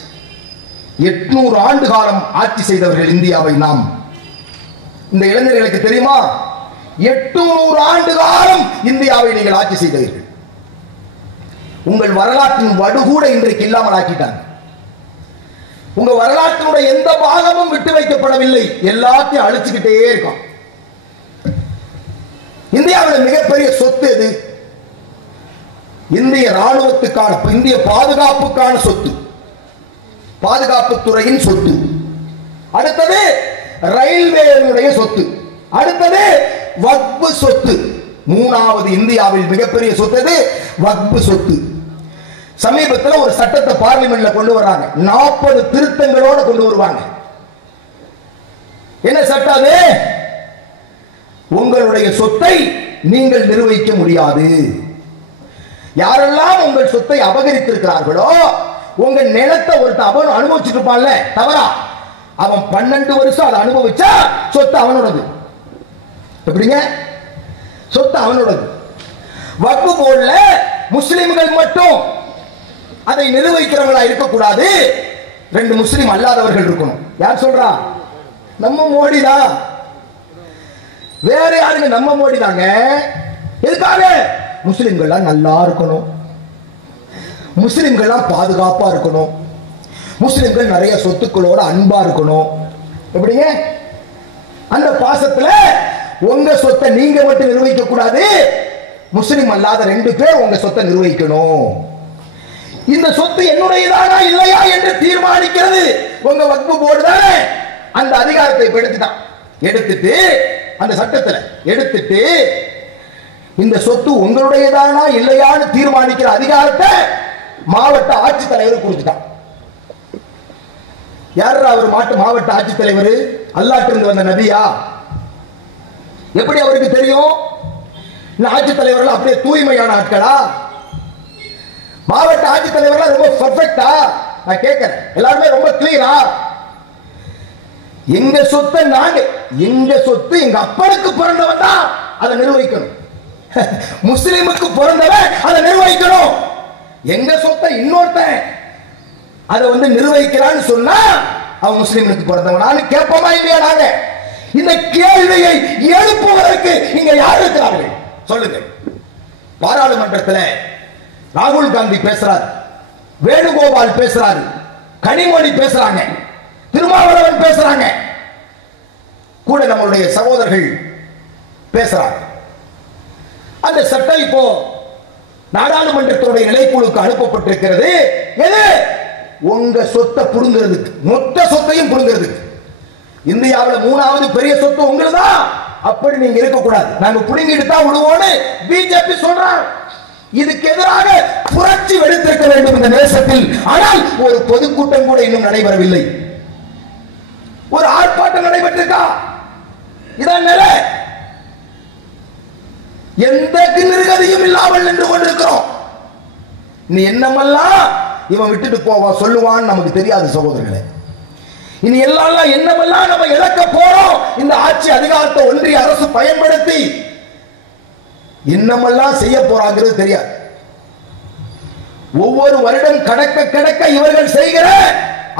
800 ஆண்டு காலம் ஆட்சி செய்தவர்கள் இந்தியாவை. நாம் இந்த இளைஞர்களுக்கு தெரியுமா? 800 ஆண்டு காலம் இந்தியாவை நீங்கள் ஆட்சி செய்தீர்கள். உங்கள் வரலாற்றின் வடு கூட இன்றைக்கு இல்லாமல் ஆக்கிட்டாங்க. உங்க வரலாற்றினுடைய எந்த பாகமும் விட்டு வைக்கப்படவில்லை, எல்லாத்தையும் அழிச்சுக்கிட்டே இருக்கும். இந்தியாவில் மிகப்பெரிய சொத்து எது? இந்திய ராணுவத்துக்கான, இந்திய பாதுகாப்புக்கான சொத்து, பாதுகாப்பு துறையின் சொத்து. அடுத்தது ரயில்வேனுடைய சொத்து. அடுத்தது வக்ஃப் சொத்து. மூணாவது இந்தியாவில் மிகப்பெரிய சொத்து வக்ஃப் சொத்து. சமீபத்தில் ஒரு சட்டத்தை பார்லிமெண்ட்ல கொண்டு வர்றாங்க, 40 திருத்தங்களோட கொண்டு வருவாங்க. என்ன சட்டம் அது? உங்களுடைய சொத்தை நீங்கள் நிர்வகிக்க முடியாது. யாரெல்லாம் உங்கள் சொத்தை அபகரித்திருக்கிறார்களோ, உங்க நிலத்தை ஒருத்தன் அனுபவிச்சுட்டு இருப்பான்ல, தவறா, அவன் 12 வருஷம் அதை அனுபவிச்சா சொத்து அவனோடது. எப்படிங்க? சொத்து அவனோடது. வக்ஃப் போர்டுல முஸ்லிம்கள் மட்டும் அதை நிர்வகிக்கிறவங்களா இருக்கக்கூடாது, 2 முஸ்லிம் அல்லாதவர்கள் இருக்கணும். யார் சொல்றா? நம்ம மோடி தான். வேற யாருங்க? நம்ம மோடி தாங்க. எதுக்காக? முஸ்லிம்கள்லாம் நல்லா இருக்கணும், முஸ்லிம்கள்லாம் பாதுகாப்பா இருக்கணும், முஸ்லிம்கள் நிறைய சொத்துக்களோட அன்பா இருக்கணும். எப்படிங்க? அந்த பாசத்துல உங்க சொத்தை நீங்க மட்டும் நிர்வகிக்க கூடாது, முஸ்லிம் அல்லாத 2 பேர் உங்க சொத்தை நிர்வகிக்கணும். இந்த சொத்து என்னுடையதானா இல்லையா என்று தீர்மானிக்கிறது உங்க வக்ஃப் போர்டு தானே. அந்த அதிகாரத்தை எடுத்துட்டு அந்த சட்டத்துல எடுத்துட்டு இந்த சொத்து உங்களுடையதானா இல்லையான்னு தீர்மானிக்கிற அதிகாரத்தை மாவட்ட ஆட்சித்தலைவர் கொடுத்துட்டான். யார் அவர் மாவட்ட ஆட்சித்தலைவர்? அல்லாஹ்விலிருந்து வந்த நபியா? எப்படி அவருக்கு தெரியும்? இந்த ஆட்சித்தலைவர்கள் அப்படியே தூய்மையான ஆட்களா? மாவட்ட ஆட்சித்தலைவர்கள் ரொம்ப பர்ஃபெக்டா? நான் கேட்கிறேன், எல்லாருமே ரொம்ப கிளியரா? எங்க சொத்தை நாங்க, எங்க சொத்து எங்க அப்பனுக்கு பிறந்தவன் தான் அதை நிர்வகிக்கணும். முஸ்லிமுக்கு பிறந்தவன் அதை நிர்வகிக்கணும். எங்க சொத்தை இன்னொருத்தன் அதை நிர்வகிக்கிறான்னு சொன்னா அவன் முஸ்லிமுக்கு பிறந்தவனான்னு கேட்போமா இல்லையா? நாங்க இந்த கேள்வியை எழுப்புவதற்கு இங்க யார் இருக்கிறார்கள் சொல்லுங்க. பாராளுமன்றத்தில் ராகுல் காந்தி பேசுறாரு, வேணுகோபால் பேசுறாரு, கனிமொழி பேசுறாங்க, திருமாவளவன் பேசுறாங்க, கூட நம்மளுடைய சகோதரர்கள் பேசுறாங்க. அந்த சட்டம் இப்போ நாடாளுமன்றத்துடைய நிலைக்குழுக்கு அனுப்பப்பட்டிருக்கிறது. எது? உங்க சொத்தை புடுங்கிறதுக்கு, மொத்த சொத்தையும் புடுங்கிறதுக்கு. இந்தியாவில் 3வது பெரிய சொத்து உங்களுதான். அப்படி நீங்க இருக்கக்கூடாது, நாங்க புடுங்கிட்டு தான் விடுவோம்னு பிஜேபி சொல்றாங்க. இதுக்கு எதிராக புரட்சி வெடித்திருக்க வேண்டும் இந்த தேசத்தில். ஆனால் ஒரு பொதுக்கூட்டம் கூட இன்னும் நடைபெறவில்லை. ஒரு ஆர்ப்பாட்டம் நடைபெற்றிருக்கா? இதான் நிலை. எந்த நிர்கதியும் இல்லாமல் நின்று கொண்டிருக்கிறோம். நீ என்னமெல்லாம் இவன் விட்டுட்டு போவான் சொல்லுவான்னு நமக்கு தெரியாது சகோதரர்களே. இனி எல்லாம் என்னமெல்லாம் நம்ம இழக்க போறோம் இந்த ஆட்சி அதிகாரத்தை ஒன்றிய அரசு பயன்படுத்தி என்னமெல்லாம் செய்ய போறாங்கிறது தெரியாது. ஒவ்வொரு வருடம் கடக்க இவர்கள் செய்கிற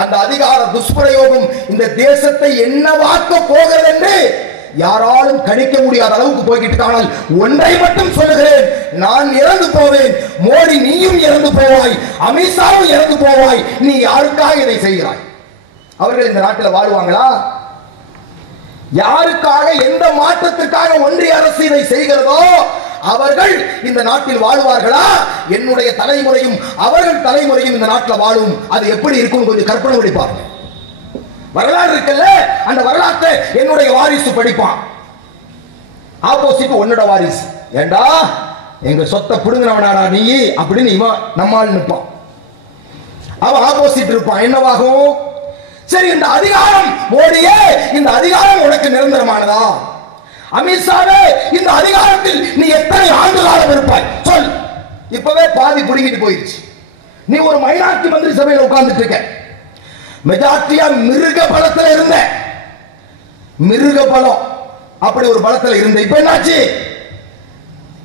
அந்த அதிகார துஷ்பிரயோகம் இந்த தேசத்தை என்னவாக்க போகிறது என்று யாராலும் கணிக்க முடியாத அளவுக்கு போய்கிட்டு. ஆனால் ஒன்றை மட்டும் சொல்லுகிறேன், நான் இறந்து போவேன், மோடி நீயும் இறந்து போவாய், அமித்ஷாவும் இறந்து போவாய். நீ யாருக்காக இதை செய்கிறாய்? அவர்கள் இந்த நாட்டில் வாழ்வாங்களா? யாருக்காக, எந்த மாற்றத்திற்காக ஒன்றிய அரசு இதை செய்கிறதோ அவர்கள் இந்த நாட்டில் வாழ்வார்களா? என்னுடைய தலைமுறையும் அவர்கள் தலைமுறையும் இந்த நாட்டில் வாழும். அது எப்படி இருக்கும் கொஞ்சம் கற்பனை பண்ணி பாருங்க. வரலாறு இருக்குல்ல, அந்த வரலாற்றை என்னுடைய வாரிசு படிப்பான், ஆப்போசிட் உன்னோட வாரிசு. ஏண்டா எங்க சொத்தை புடுங்கினவனாடா நீ அப்படின்னு இவன் நம்மால் நிற்பான். அவன் ஆப்போசிட் இருப்பான். என்னவாகும்? சரி, இந்த அதிகாரம் மோடியே, இந்த அதிகாரம் உனக்கு நிரந்தரமானதா? அமித்ஷாவே, இந்த அதிகாரத்தில் நீ எத்தனை ஆண்டு காலம் இருப்பாய் சொல். இப்பவே பாதி புடுங்கிட்டு போயிடுச்சு. நீ ஒரு மைனாரிட்டி மந்திரி சபையில் உட்கார்ந்துட்டு இருக்க. மெஜாரிட்டியா மிருக பலத்தில் இருந்த, மிருக பலம் அப்படி ஒரு பலத்தில் இருந்த. இப்ப என்னாச்சு?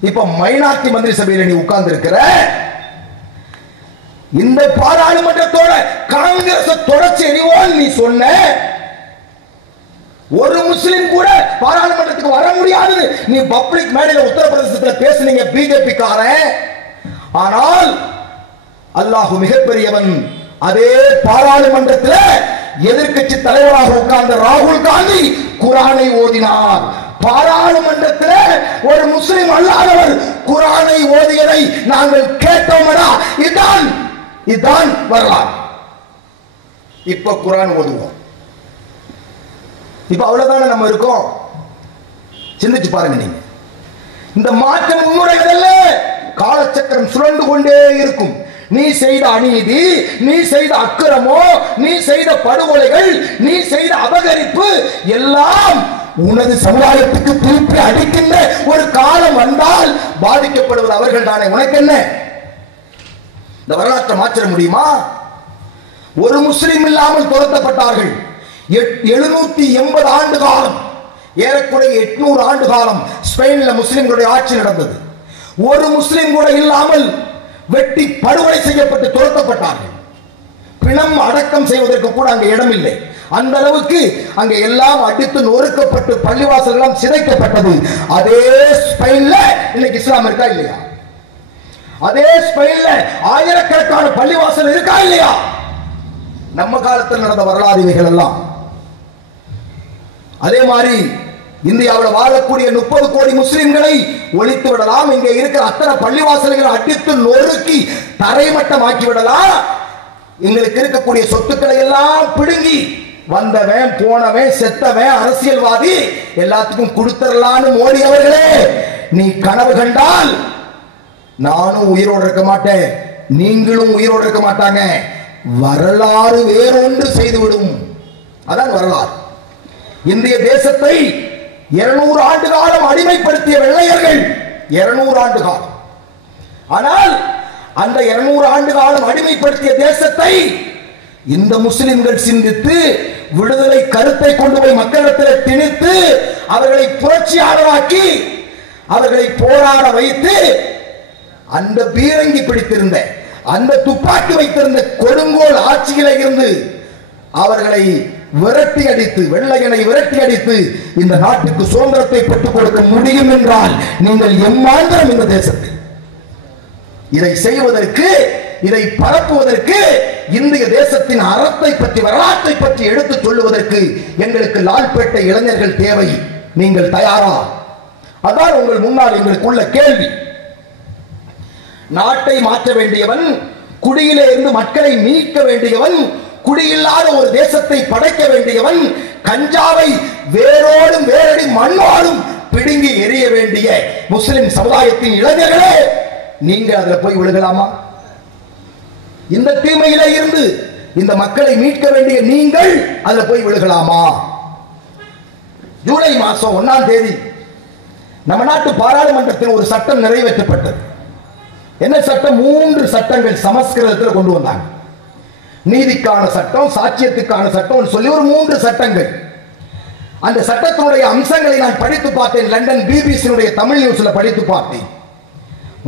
இப்ப மைனாரிட்டி மந்திரி சபையில் நீ உட்கார்ந்து இருக்கிற. இந்த பாராளுமன்றத்தோட காங்கிரஸ் தொடர்ச்சி எரிவோல் நீ சொன்ன. ஒரு முஸ்லிம் கூட பாராளுமன்றத்துக்கு வர முடியாது நீ பப்ளிக் மேடையில் உத்தரப்பிரதேசத்தில் பேசுனீங்க பிஜேபி காரன். ஆனால் அல்லாஹ் மிகப்பெரியவன். அதே பாராளுமன்றத்தில் எதிர்க்கட்சி தலைவராக உட்கார்ந்த ராகுல் காந்தி குரானை ஓதினார். பாராளுமன்றத்தில் ஒரு முஸ்லிம் அல்லாதவர் குரானை ஓதியதை நாங்கள் கேட்டோம்டா. இதுதான் வரலாறு. இப்ப குரான் ஓதுவோம். இப்ப அவ்வளவுதானே நம்ம இருக்கோம். சிந்திச்சு பாருங்க நீங்க. இந்த மாற்றம் உன்னுடையதல்ல, காலச்சக்கரம் சுழண்டு கொண்டே இருக்கும். நீ செய்த அநீதி, நீ செய்த அக்கிரமோ, நீ செய்த படுகொலைகள், நீ செய்த அபகரிப்பு எல்லாம் உனது சமுதாயத்துக்கு திருப்பி அடிக்கின்ற ஒரு காலம் வந்தால் பாதிக்கப்படுவது அவர்கள் தானே. உனக்கு என்ன? இந்த வரலாற்றை மாற்ற முடியுமா? ஒரு முஸ்லிம் இல்லாமல் துரத்தப்பட்டார்கள். 780 ஆண்டு காலம், ஏறக்குறைய 800 ஆண்டு காலம் ஸ்பெயினில் முஸ்லிம்களுடைய ஆட்சி நடந்தது. ஒரு முஸ்லிம் கூட இல்லாமல் வெட்டி படுகொலை செய்யப்பட்டு துரத்தப்பட்டார்கள். பிணம் அடக்கம் செய்வதற்கு கூட அங்கே இடம் இல்லை. அந்த அளவுக்கு அங்கே எல்லாம் அடித்து நொறுக்கப்பட்டு பள்ளிவாசல்கள் சிதைக்கப்பட்டது. அதே ஸ்பெயின்ல இன்னைக்கு இஸ்லாம் இருக்கா இல்லையா? அதே ஸ்பெயின்ல ஆயிரக்கணக்கான பள்ளிவாசல் இருக்கா இல்லையா? நம்ம காலத்தில் நடந்த வரலாறு இவைகள் எல்லாம். அதே மாதிரி இந்தியாவில் வாழக்கூடிய 30 கோடி முஸ்லிம்களை ஒழித்து விடலாம். இங்கே இருக்கிற அத்தனை பள்ளிவாசல்களை அடித்து நொறுக்கி தரைமட்டமாக்கி விடலாம். எங்களுக்கு இருக்கக்கூடிய சொத்துக்களை எல்லாம் பிடுங்கி வந்தவன் போனவன் செத்தவன் அரசியல்வாதி எல்லாத்துக்கும் கொடுத்துடலான்னு மோடி அவர்களே நீ கனவு கண்டால் நானும் உயிரோடு இருக்க மாட்டேன், நீங்களும் உயிரோடு இருக்க மாட்டாங்க. வரலாறு வேறொன்று செய்துவிடும். அதான் வரலாறு. இந்திய தேசத்தை 200 ஆண்டு காலம் அடிமைப்படுத்திய வெள்ளையர்கள் 200 ஆண்டு காலம். ஆனால் அந்த 200 ஆண்டு காலம் அடிமைப்படுத்திய தேசத்தை இந்த முஸ்லிம்கள் சிந்தித்து விடுதலை கருத்தை கொண்டு போய் மக்களிடத்தில் திணித்து அவர்களை புரட்சியாளராக்கி அவர்களை போராட வைத்து அந்த பீரங்கி பிடித்திருந்த அந்த துப்பாக்கி வைத்திருந்த கொடுங்கோல் ஆட்சியில இருந்து அவர்களை விரட்டி அடித்து வெள்ளையனை விரட்டி அடித்து இந்த நாட்டுக்கு சுதந்திரத்தை பெற்றுக் கொடுக்க முடியும் என்றால் நீங்கள் எம்மாந்திரம் இந்த தேசத்தில் இதை செய்வதற்கு இதை பரப்புவதற்கு இந்திய தேசத்தின் அறத்தை பற்றி வரலாற்றை பற்றி எடுத்துச் சொல்லுவதற்கு எங்களுக்கு லால்பேட்டை இளைஞர்கள் தேவை. நீங்கள் தயாரா? அதான் உங்கள் முன்னால் எங்களுக்குள்ள கேள்வி. நாட்டை மாற்ற வேண்டியவன், குடியிலே இருந்து மக்களை மீட்க வேண்டியவன், குடியில்லாத ஒரு தேசத்தை படைக்க வேண்டியவன், கஞ்சாவை வேரோடும் வேரடி மண்ணோடும் பிடுங்கி எறிய வேண்டிய முஸ்லிம் சமுதாயத்தின் இளைஞர்களே, நீங்கள் அதுல போய் விழுகலாமா? இந்த தீமையில இருந்து இந்த மக்களை மீட்க வேண்டிய நீங்கள் அதுல போய் விழுகலாமா? ஜூலை மாசம் 1ஆம் தேதி நம்ம நாட்டு பாராளுமன்றத்தில் ஒரு சட்டம் நிறைவேற்றப்பட்டது. என்ன சட்டம்? 3 சட்டங்கள் சமஸ்கிருதத்தில் கொண்டு வந்தாங்க. நீதிக்கான சட்டம், சாட்சியத்துக்கான சட்டம் சொல்லி ஒரு 3 சட்டங்கள். அந்த சட்டத்தினுடைய அம்சங்களை நான் படித்து பார்த்தேன். லண்டன் பிபிசியினுடைய தமிழ் நியூஸ்ல படித்து பார்த்தேன்.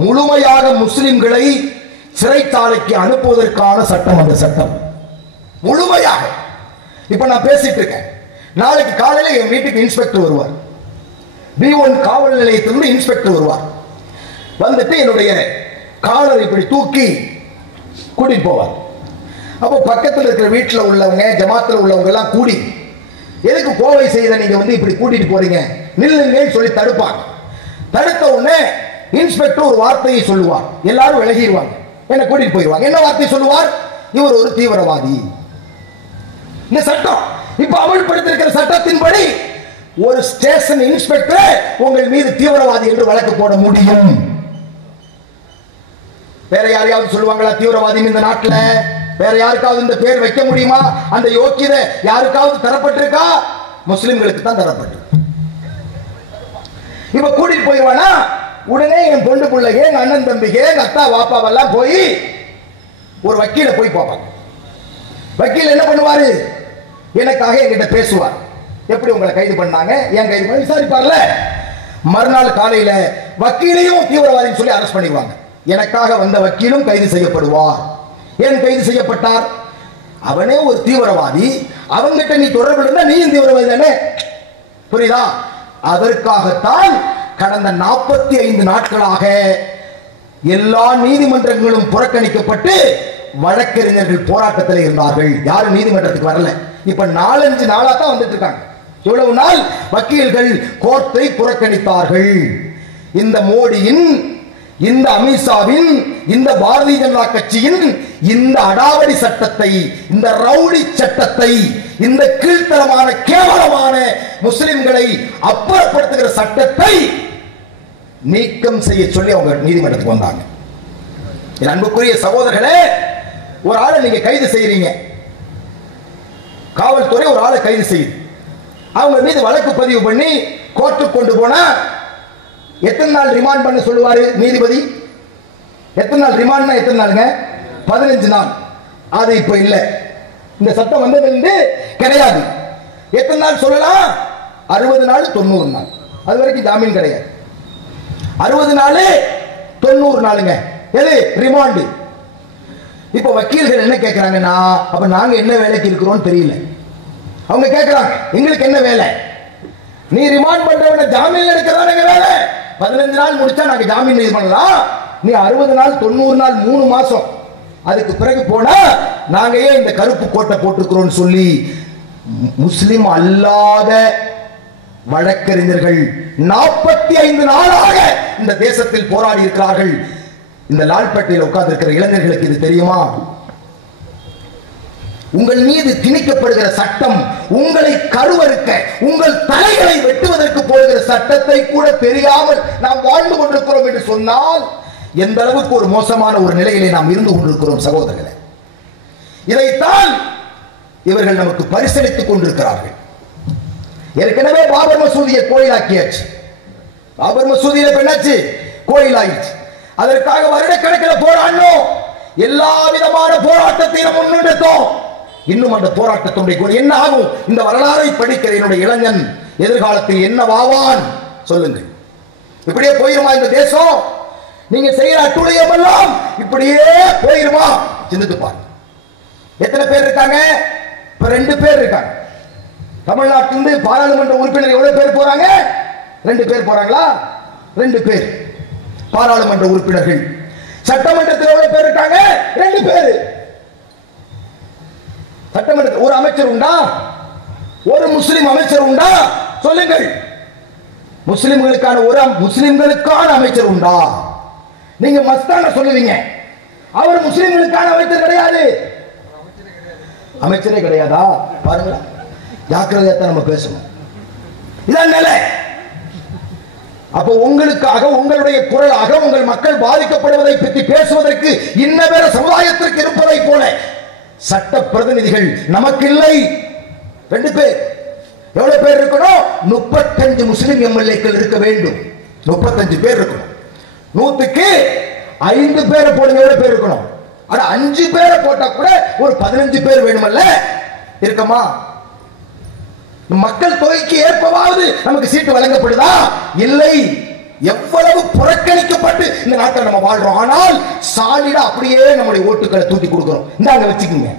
முழுமையாக முஸ்லிம்களை சிறைச்சாலைக்கு அனுப்புவதற்கான சட்டம். அந்த சட்டம் முழுமையாக. இப்ப நான் பேசிட்டு இருக்கேன். நாளைக்கு காலையில என் வீட்டுக்கு இன்ஸ்பெக்டர் வருவார். B1 காவல் நிலையத்திலிருந்து இன்ஸ்பெக்டர் வருவார். வந்துட்டு என்னுடைய காலரை இப்படி தூக்கி கூட்டிட்டு போவார். அப்போ பக்கத்தில் இருக்கிற வீட்டில் உள்ளவங்க, ஜமாத்தில் உள்ளவங்க எல்லாம் கூடி, எதுக்கு கோவை செய்த நீங்க வந்து இப்படி கூட்டிட்டு போறீங்க, நில்லுங்கன்னு சொல்லி தடுப்பாங்க. தடுத்த உடனே இன்ஸ்பெக்டர் ஒரு வார்த்தையை சொல்லுவார். எல்லாரும் விலகிடுவாங்க, என்ன கூட்டிட்டு போயிடுவாங்க. என்ன வார்த்தை சொல்லுவார்? இவர் ஒரு தீவிரவாதி. இந்த சட்டம் இப்ப அமல்படுத்திருக்கிற சட்டத்தின்படி ஒரு ஸ்டேஷன் இன்ஸ்பெக்டர் உங்கள் மீது தீவிரவாதி என்று வழக்கு போட முடியும். வேற யாரையாவது சொல்லுவாங்களா தீவிரவாதி இந்த நாட்டில்? வேற யாருக்காவது இந்த பேர் வைக்க முடியுமா? அந்த யோக்கியதை யாருக்காவது தரப்பட்டிருக்கா? முஸ்லிம்களுக்கு தான் தரப்பட்டு. இப்ப கூட்டிட்டு போயிடுவானா, உடனே என் பொண்ணு பிள்ளைங்க, எங்க அண்ணன் தம்பிங்க, எங்க அத்தா வாப்பாவெல்லாம் போய் ஒரு வக்கீல போய் பார்ப்பாங்க. வக்கீல் என்ன பண்ணுவாரு? எனக்காக என்கிட்ட பேசுவார். எப்படி உங்களை கைது பண்ணாங்க, ஏன் கைது பண்ண விசாரிப்பார்ல. மறுநாள் காலையில வக்கீலையும் தீவிரவாதின்னு சொல்லி அரெஸ்ட் பண்ணிடுவாங்க. எனக்காக வந்த வக்கீலும் கைது செய்யப்படுவார். ஏன் கைது செய்யப்பட்டார்? அவனே ஒரு தீவிரவாதி, அவங்கிட்ட நீ தொடர்பு இருந்தா நீயும் தீவிரவாதி தானே. புரியுதா? அதற்காகத்தான் கடந்த 45 நாட்களாக எல்லா நீதிமன்றங்களும் புறக்கணிக்கப்பட்டு வழக்கறிஞர்கள் போராட்டத்தில் இருந்தார்கள். யாரும் நீதிமன்றத்துக்கு வரல. இப்ப 4-5 நாளா தான் வந்துட்டு இருக்காங்க. இவ்வளவு நாள் வக்கீல்கள் கோர்ட்டை புறக்கணித்தார்கள். இந்த மோடியின், இந்த அமித்ஷாவின், இந்த பாரதிய ஜனதா கட்சியின் இந்த அடாவடி சட்டத்தை, இந்த ரவுடி சட்டத்தை, இந்த கீழ்த்தரமான கேவலமான முஸ்லிம்களை அப்புறப்படுத்துகிற சட்டத்தை நீக்கம் செய்ய சொல்லி அவங்க நீதிமன்றத்துக்கு வந்தாங்க. என் அன்புக்குரிய சகோதரர்களே, ஒரு ஆளை நீங்க கைது செய்யறீங்க, காவல்துறை ஒரு ஆளை கைது செய்யுது, அவங்க மீது வழக்கு பதிவு பண்ணி கோர்ட்டுக்கு கொண்டு போனா எத்தனை நாள் ரிமாண்ட் பண்ண சொல்லுவாரு நீதிபதி? எத்தனை நாள் ரிமாண்ட்னா எத்தனை நாளுங்க? 15 நாள். அது இப்ப இல்ல. இந்த சட்டம் வந்தது கிடையாது. எத்தனை நாள் சொல்லலாம்? 60 நாள், 90 நாள். அது வரைக்கும் ஜாமீன் கிடையாது. 60 நாள், 90 நாளுங்க. எது? ரிமாண்ட். இப்ப வக்கீல்கள் என்ன கேட்கிறாங்கன்னா, அப்ப நாங்க என்ன வேலைக்கு இருக்கிறோம் தெரியல. அவங்க கேட்கிறாங்க, எங்களுக்கு என்ன வேலை? நீ ரிமாண்ட் பண்றவன ஜாமீன் எடுக்கிறதா எங்க வேலை. 15 நாள் முடிச்சா நாங்க ஜாமீன் இது பண்ணலாம். நீ 60 நாள், 90 நாள், 3 மாசம் அதுக்கு பிறகு போனா நாங்க ஏன் இந்த கருப்பு கோட்டை போட்டுக்கிறோம் சொல்லி முஸ்லிம் அல்லாத வழக்கறிஞர்கள் 45 நாளாக இந்த தேசத்தில் போராடி இருக்கிறார்கள். இந்த லால்பேட்டையில் உட்கார்ந்து இருக்கிற இளைஞர்களுக்கு இது தெரியுமா? உங்கள் மீது திணிக்கப்படுகிற சட்டம் உங்களை கருவறுக்க, உங்கள் தலைகளை வெட்டுவதற்கு போகிற சட்டத்தை கூட தெரியாமல் நாம் வாழ்ந்து கொண்டிருக்கிறோம் என்று சொன்னால் எந்த அளவுக்கு ஒரு மோசமான ஒரு நிலையிலே நாம் இருந்து கொண்டிருக்கிறோம் சகோதரர்களே. இதைத்தான் இவர்கள் நமக்கு பரிசளித்துக் கொண்டிருக்கிறார்கள். ஏற்கனவே பாபர் மசூதியை கோயிலாக்கியாச்சு. பாபர் மசூதியில என்னாச்சு? கோயிலாயிடுச்சு. அதற்காக வருடக்கணக்கில் போராடணும். எல்லா விதமான போராட்டத்தையும் முன்னெடுத்தோம். இன்னும் அந்த போராட்டத்தினுடைய என்ன ஆகும்? இந்த வரலாறை படிக்கிற என்னுடைய இளைஞன் எதிர்காலத்தில் என்னவாவான் சொல்லுங்கள். இப்படியே போயிருமா இந்த தேசம்? நீங்க செய்யற அட்டுழியம் எல்லாம் இப்படியே போயிருமா? சிந்தித்து பாருங்க. எத்தனை பேர் இருக்காங்க? இப்ப 2 பேர் இருக்காங்க. தமிழ்நாட்டிலிருந்து பாராளுமன்ற உறுப்பினர் எவ்வளவு பேர் போறாங்க? 2 பேர் போறாங்களா? 2 பேர் பாராளுமன்ற உறுப்பினர்கள். சட்டமன்றத்தில் எவ்வளவு பேர் இருக்காங்க? 2 பேர். சட்டமன்றத்தில் ஒரு அமைச்சர் உண்டா? ஒரு முஸ்லிம் அமைச்சர் உண்டா? சொல்லுங்கள். முஸ்லிம்களுக்கான ஒரு முஸ்லிம்களுக்கான அமைச்சர் உண்டா? நீங்க மஸ்தான சொல்லுவீங்க. அவர் முஸ்லிம்களுக்கான அமைச்சர் கிடையாது. அமைச்சரே கிடையாதா? பாருங்களா, ஜாக்கிரதையா நம்ம பேசணும். இதான் நிலை. அப்ப உங்களுக்காக, உங்களுடைய குரலாக உங்கள் மக்கள் பாதிக்கப்படுவதை பற்றி பேசுவதற்கு இன்ன வேற சமுதாயத்திற்கு இருப்பதை போல சட்ட பிரதிநிதிகள் நமக்கு இல்லை. 2 பேர். எவ்வளவு பேர் இருக்கணும்? 35 முஸ்லிம் எம்எல்ஏக்கள் இருக்க வேண்டும். 35 பேர் இருக்கணும். 100க்கு 5 பேரை போடுங்க. எவ்வளவு பேர் இருக்கணும்? ஆனா 5 பேரை போட்டா கூட ஒரு 15 பேர் வேணுமல்ல? இருக்கமா? மக்கள் தொகைக்கு ஏற்பவாவது நமக்கு சீட்டு வழங்கப்படுதா? இல்லை. எவ்வளவு புறக்கணிக்கப்பட்டு இந்த நாட்டில் நம்ம வாழ்றோம். ஆனால் சாலிடா அப்படியே நம்முடைய ஓட்டுகளை தூக்கி கொடுக்கிறோம். இந்தாங்க வச்சுக்கீங்க.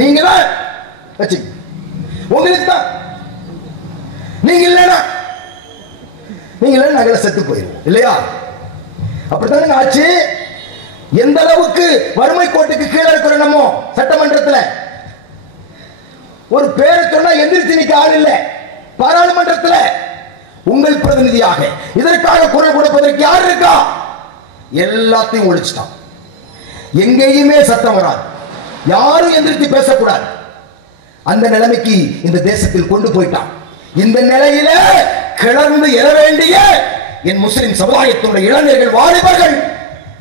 நீங்க தான் வச்சு உங்களுக்கு தான். நீங்க இல்லைன்னா நகர செத்து போயிடும் இல்லையா? அப்படித்தானே ஆச்சு. எந்த அளவுக்கு வறுமை கோட்டுக்கு கீழே இருக்கிற நம்ம சட்டமன்றத்தில் ஒரு பேரை சொன்னா எந்திரிச்சு நிக்க ஆள் இல்லை. பாராளுமன்றத்தில் உங்கள் பிரதிநிதியாக இதற்காக குரல் கொடுப்பதற்கு யார் இருக்கா? எல்லாத்தையும் ஒழிச்சிட்டான். எங்கேயுமே சத்தம் வராது. யாரும் எந்திரிச்சு பேசக்கூடாது. அந்த நிலைமைக்கு இந்த தேசத்தில் கொண்டு போயிட்டான். இந்த நிலையில கிளர்ந்து எழ வேண்டிய என் முஸ்லிம் சமுதாயத்தினுடைய இளைஞர்கள், வாலிபர்கள்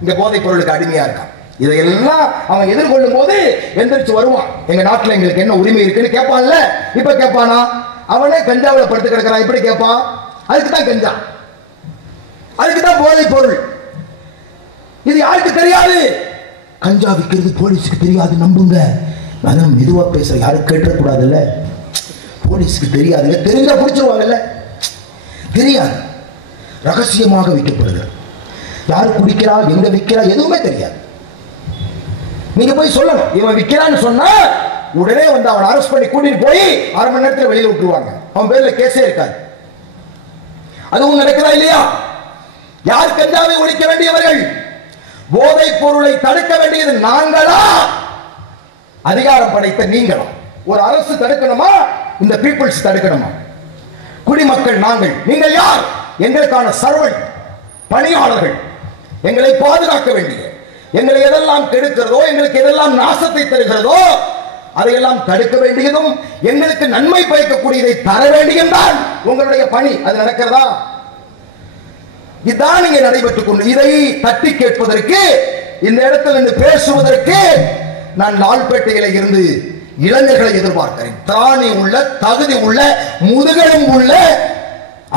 இந்த போதைப் பொருளுக்கு அடிமையா இருக்கான். இதையெல்லாம் அவன் எதிர்கொள்ளும் போது எந்திரிச்சு வருவான். எங்க நாட்டில் எங்களுக்கு என்ன உரிமை இருக்குன்னு கேட்பான்ல. இப்ப கேட்பானா? அவனே கஞ்சாவில் படுத்து கிடக்கிறான். எப்படி கேட்பான்? அதுக்கு தான் கஞ்சா, அதுக்கு தான் போதைப் பொருள். இது யாருக்கு தெரியாது? கஞ்சா விற்கிறது போலீஸுக்கு தெரியாது. நம்புங்க. நான் மெதுவா பேச யாரும் கேட்டக்கூடாதுல்ல. போலீஸுக்கு தெரியாதுல்ல. தெரிஞ்சா பிடிச்சிருவாங்கல்ல. தெரியாது. ரகசியமாக விற்கப்படுகிறது. யாரு குடிக்கிறா, எங்க விற்கிறா, எதுவுமே தெரியாது. நீங்க போய் சொல்லணும். இவன் விற்கிறான்னு சொன்னா உடனே வந்து அவன் அரெஸ்ட் பண்ணி கூட்டிட்டு போய் 1/2 மணி நேரத்தில் வெளியில விட்டுருவாங்க. அவன் பேர்ல கேஸே இருக்காது. அதுவும் நடக்கிறா இல்லையா? யார் கஞ்சாவை ஒழிக்க வேண்டியவர்கள்? போதைப் பொருளை தடுக்க வேண்டியது நாங்களா, அதிகாரம் படைத்த நீங்களா? ஒரு அரசு தடுக்கணுமா? இந்த பீப்புள்ஸ் தடுக்கணுமா? குடிமக்கள் நாங்கள். நீங்கள் யார்? எங்களுக்கான சர்வன்ட், பணியாளர்கள். எங்களை பாதுகாக்க வேண்டிய, எங்களை எதெல்லாம் கெடுக்கிறதோ, எங்களுக்கு எதெல்லாம் நாசத்தை தருகிறதோ அதையெல்லாம் தடுக்க வேண்டியதும், எங்களுக்கு நன்மை பயக்கக்கூடியதை தர வேண்டியதுதான் உங்களுடைய பணி. அது நடக்கிறதா? இதுதான் இங்கே நடைபெற்றுக் கொண்டு. இதை தட்டி கேட்பதற்கு, இந்த இடத்தில் இருந்து பேசுவதற்கு நான் லால்பேட்டையில இருந்து இளைஞர்களை எதிர்பார்க்கிறேன். திராணி உள்ள, தகுதி உள்ள, முதுகெலும் உள்ள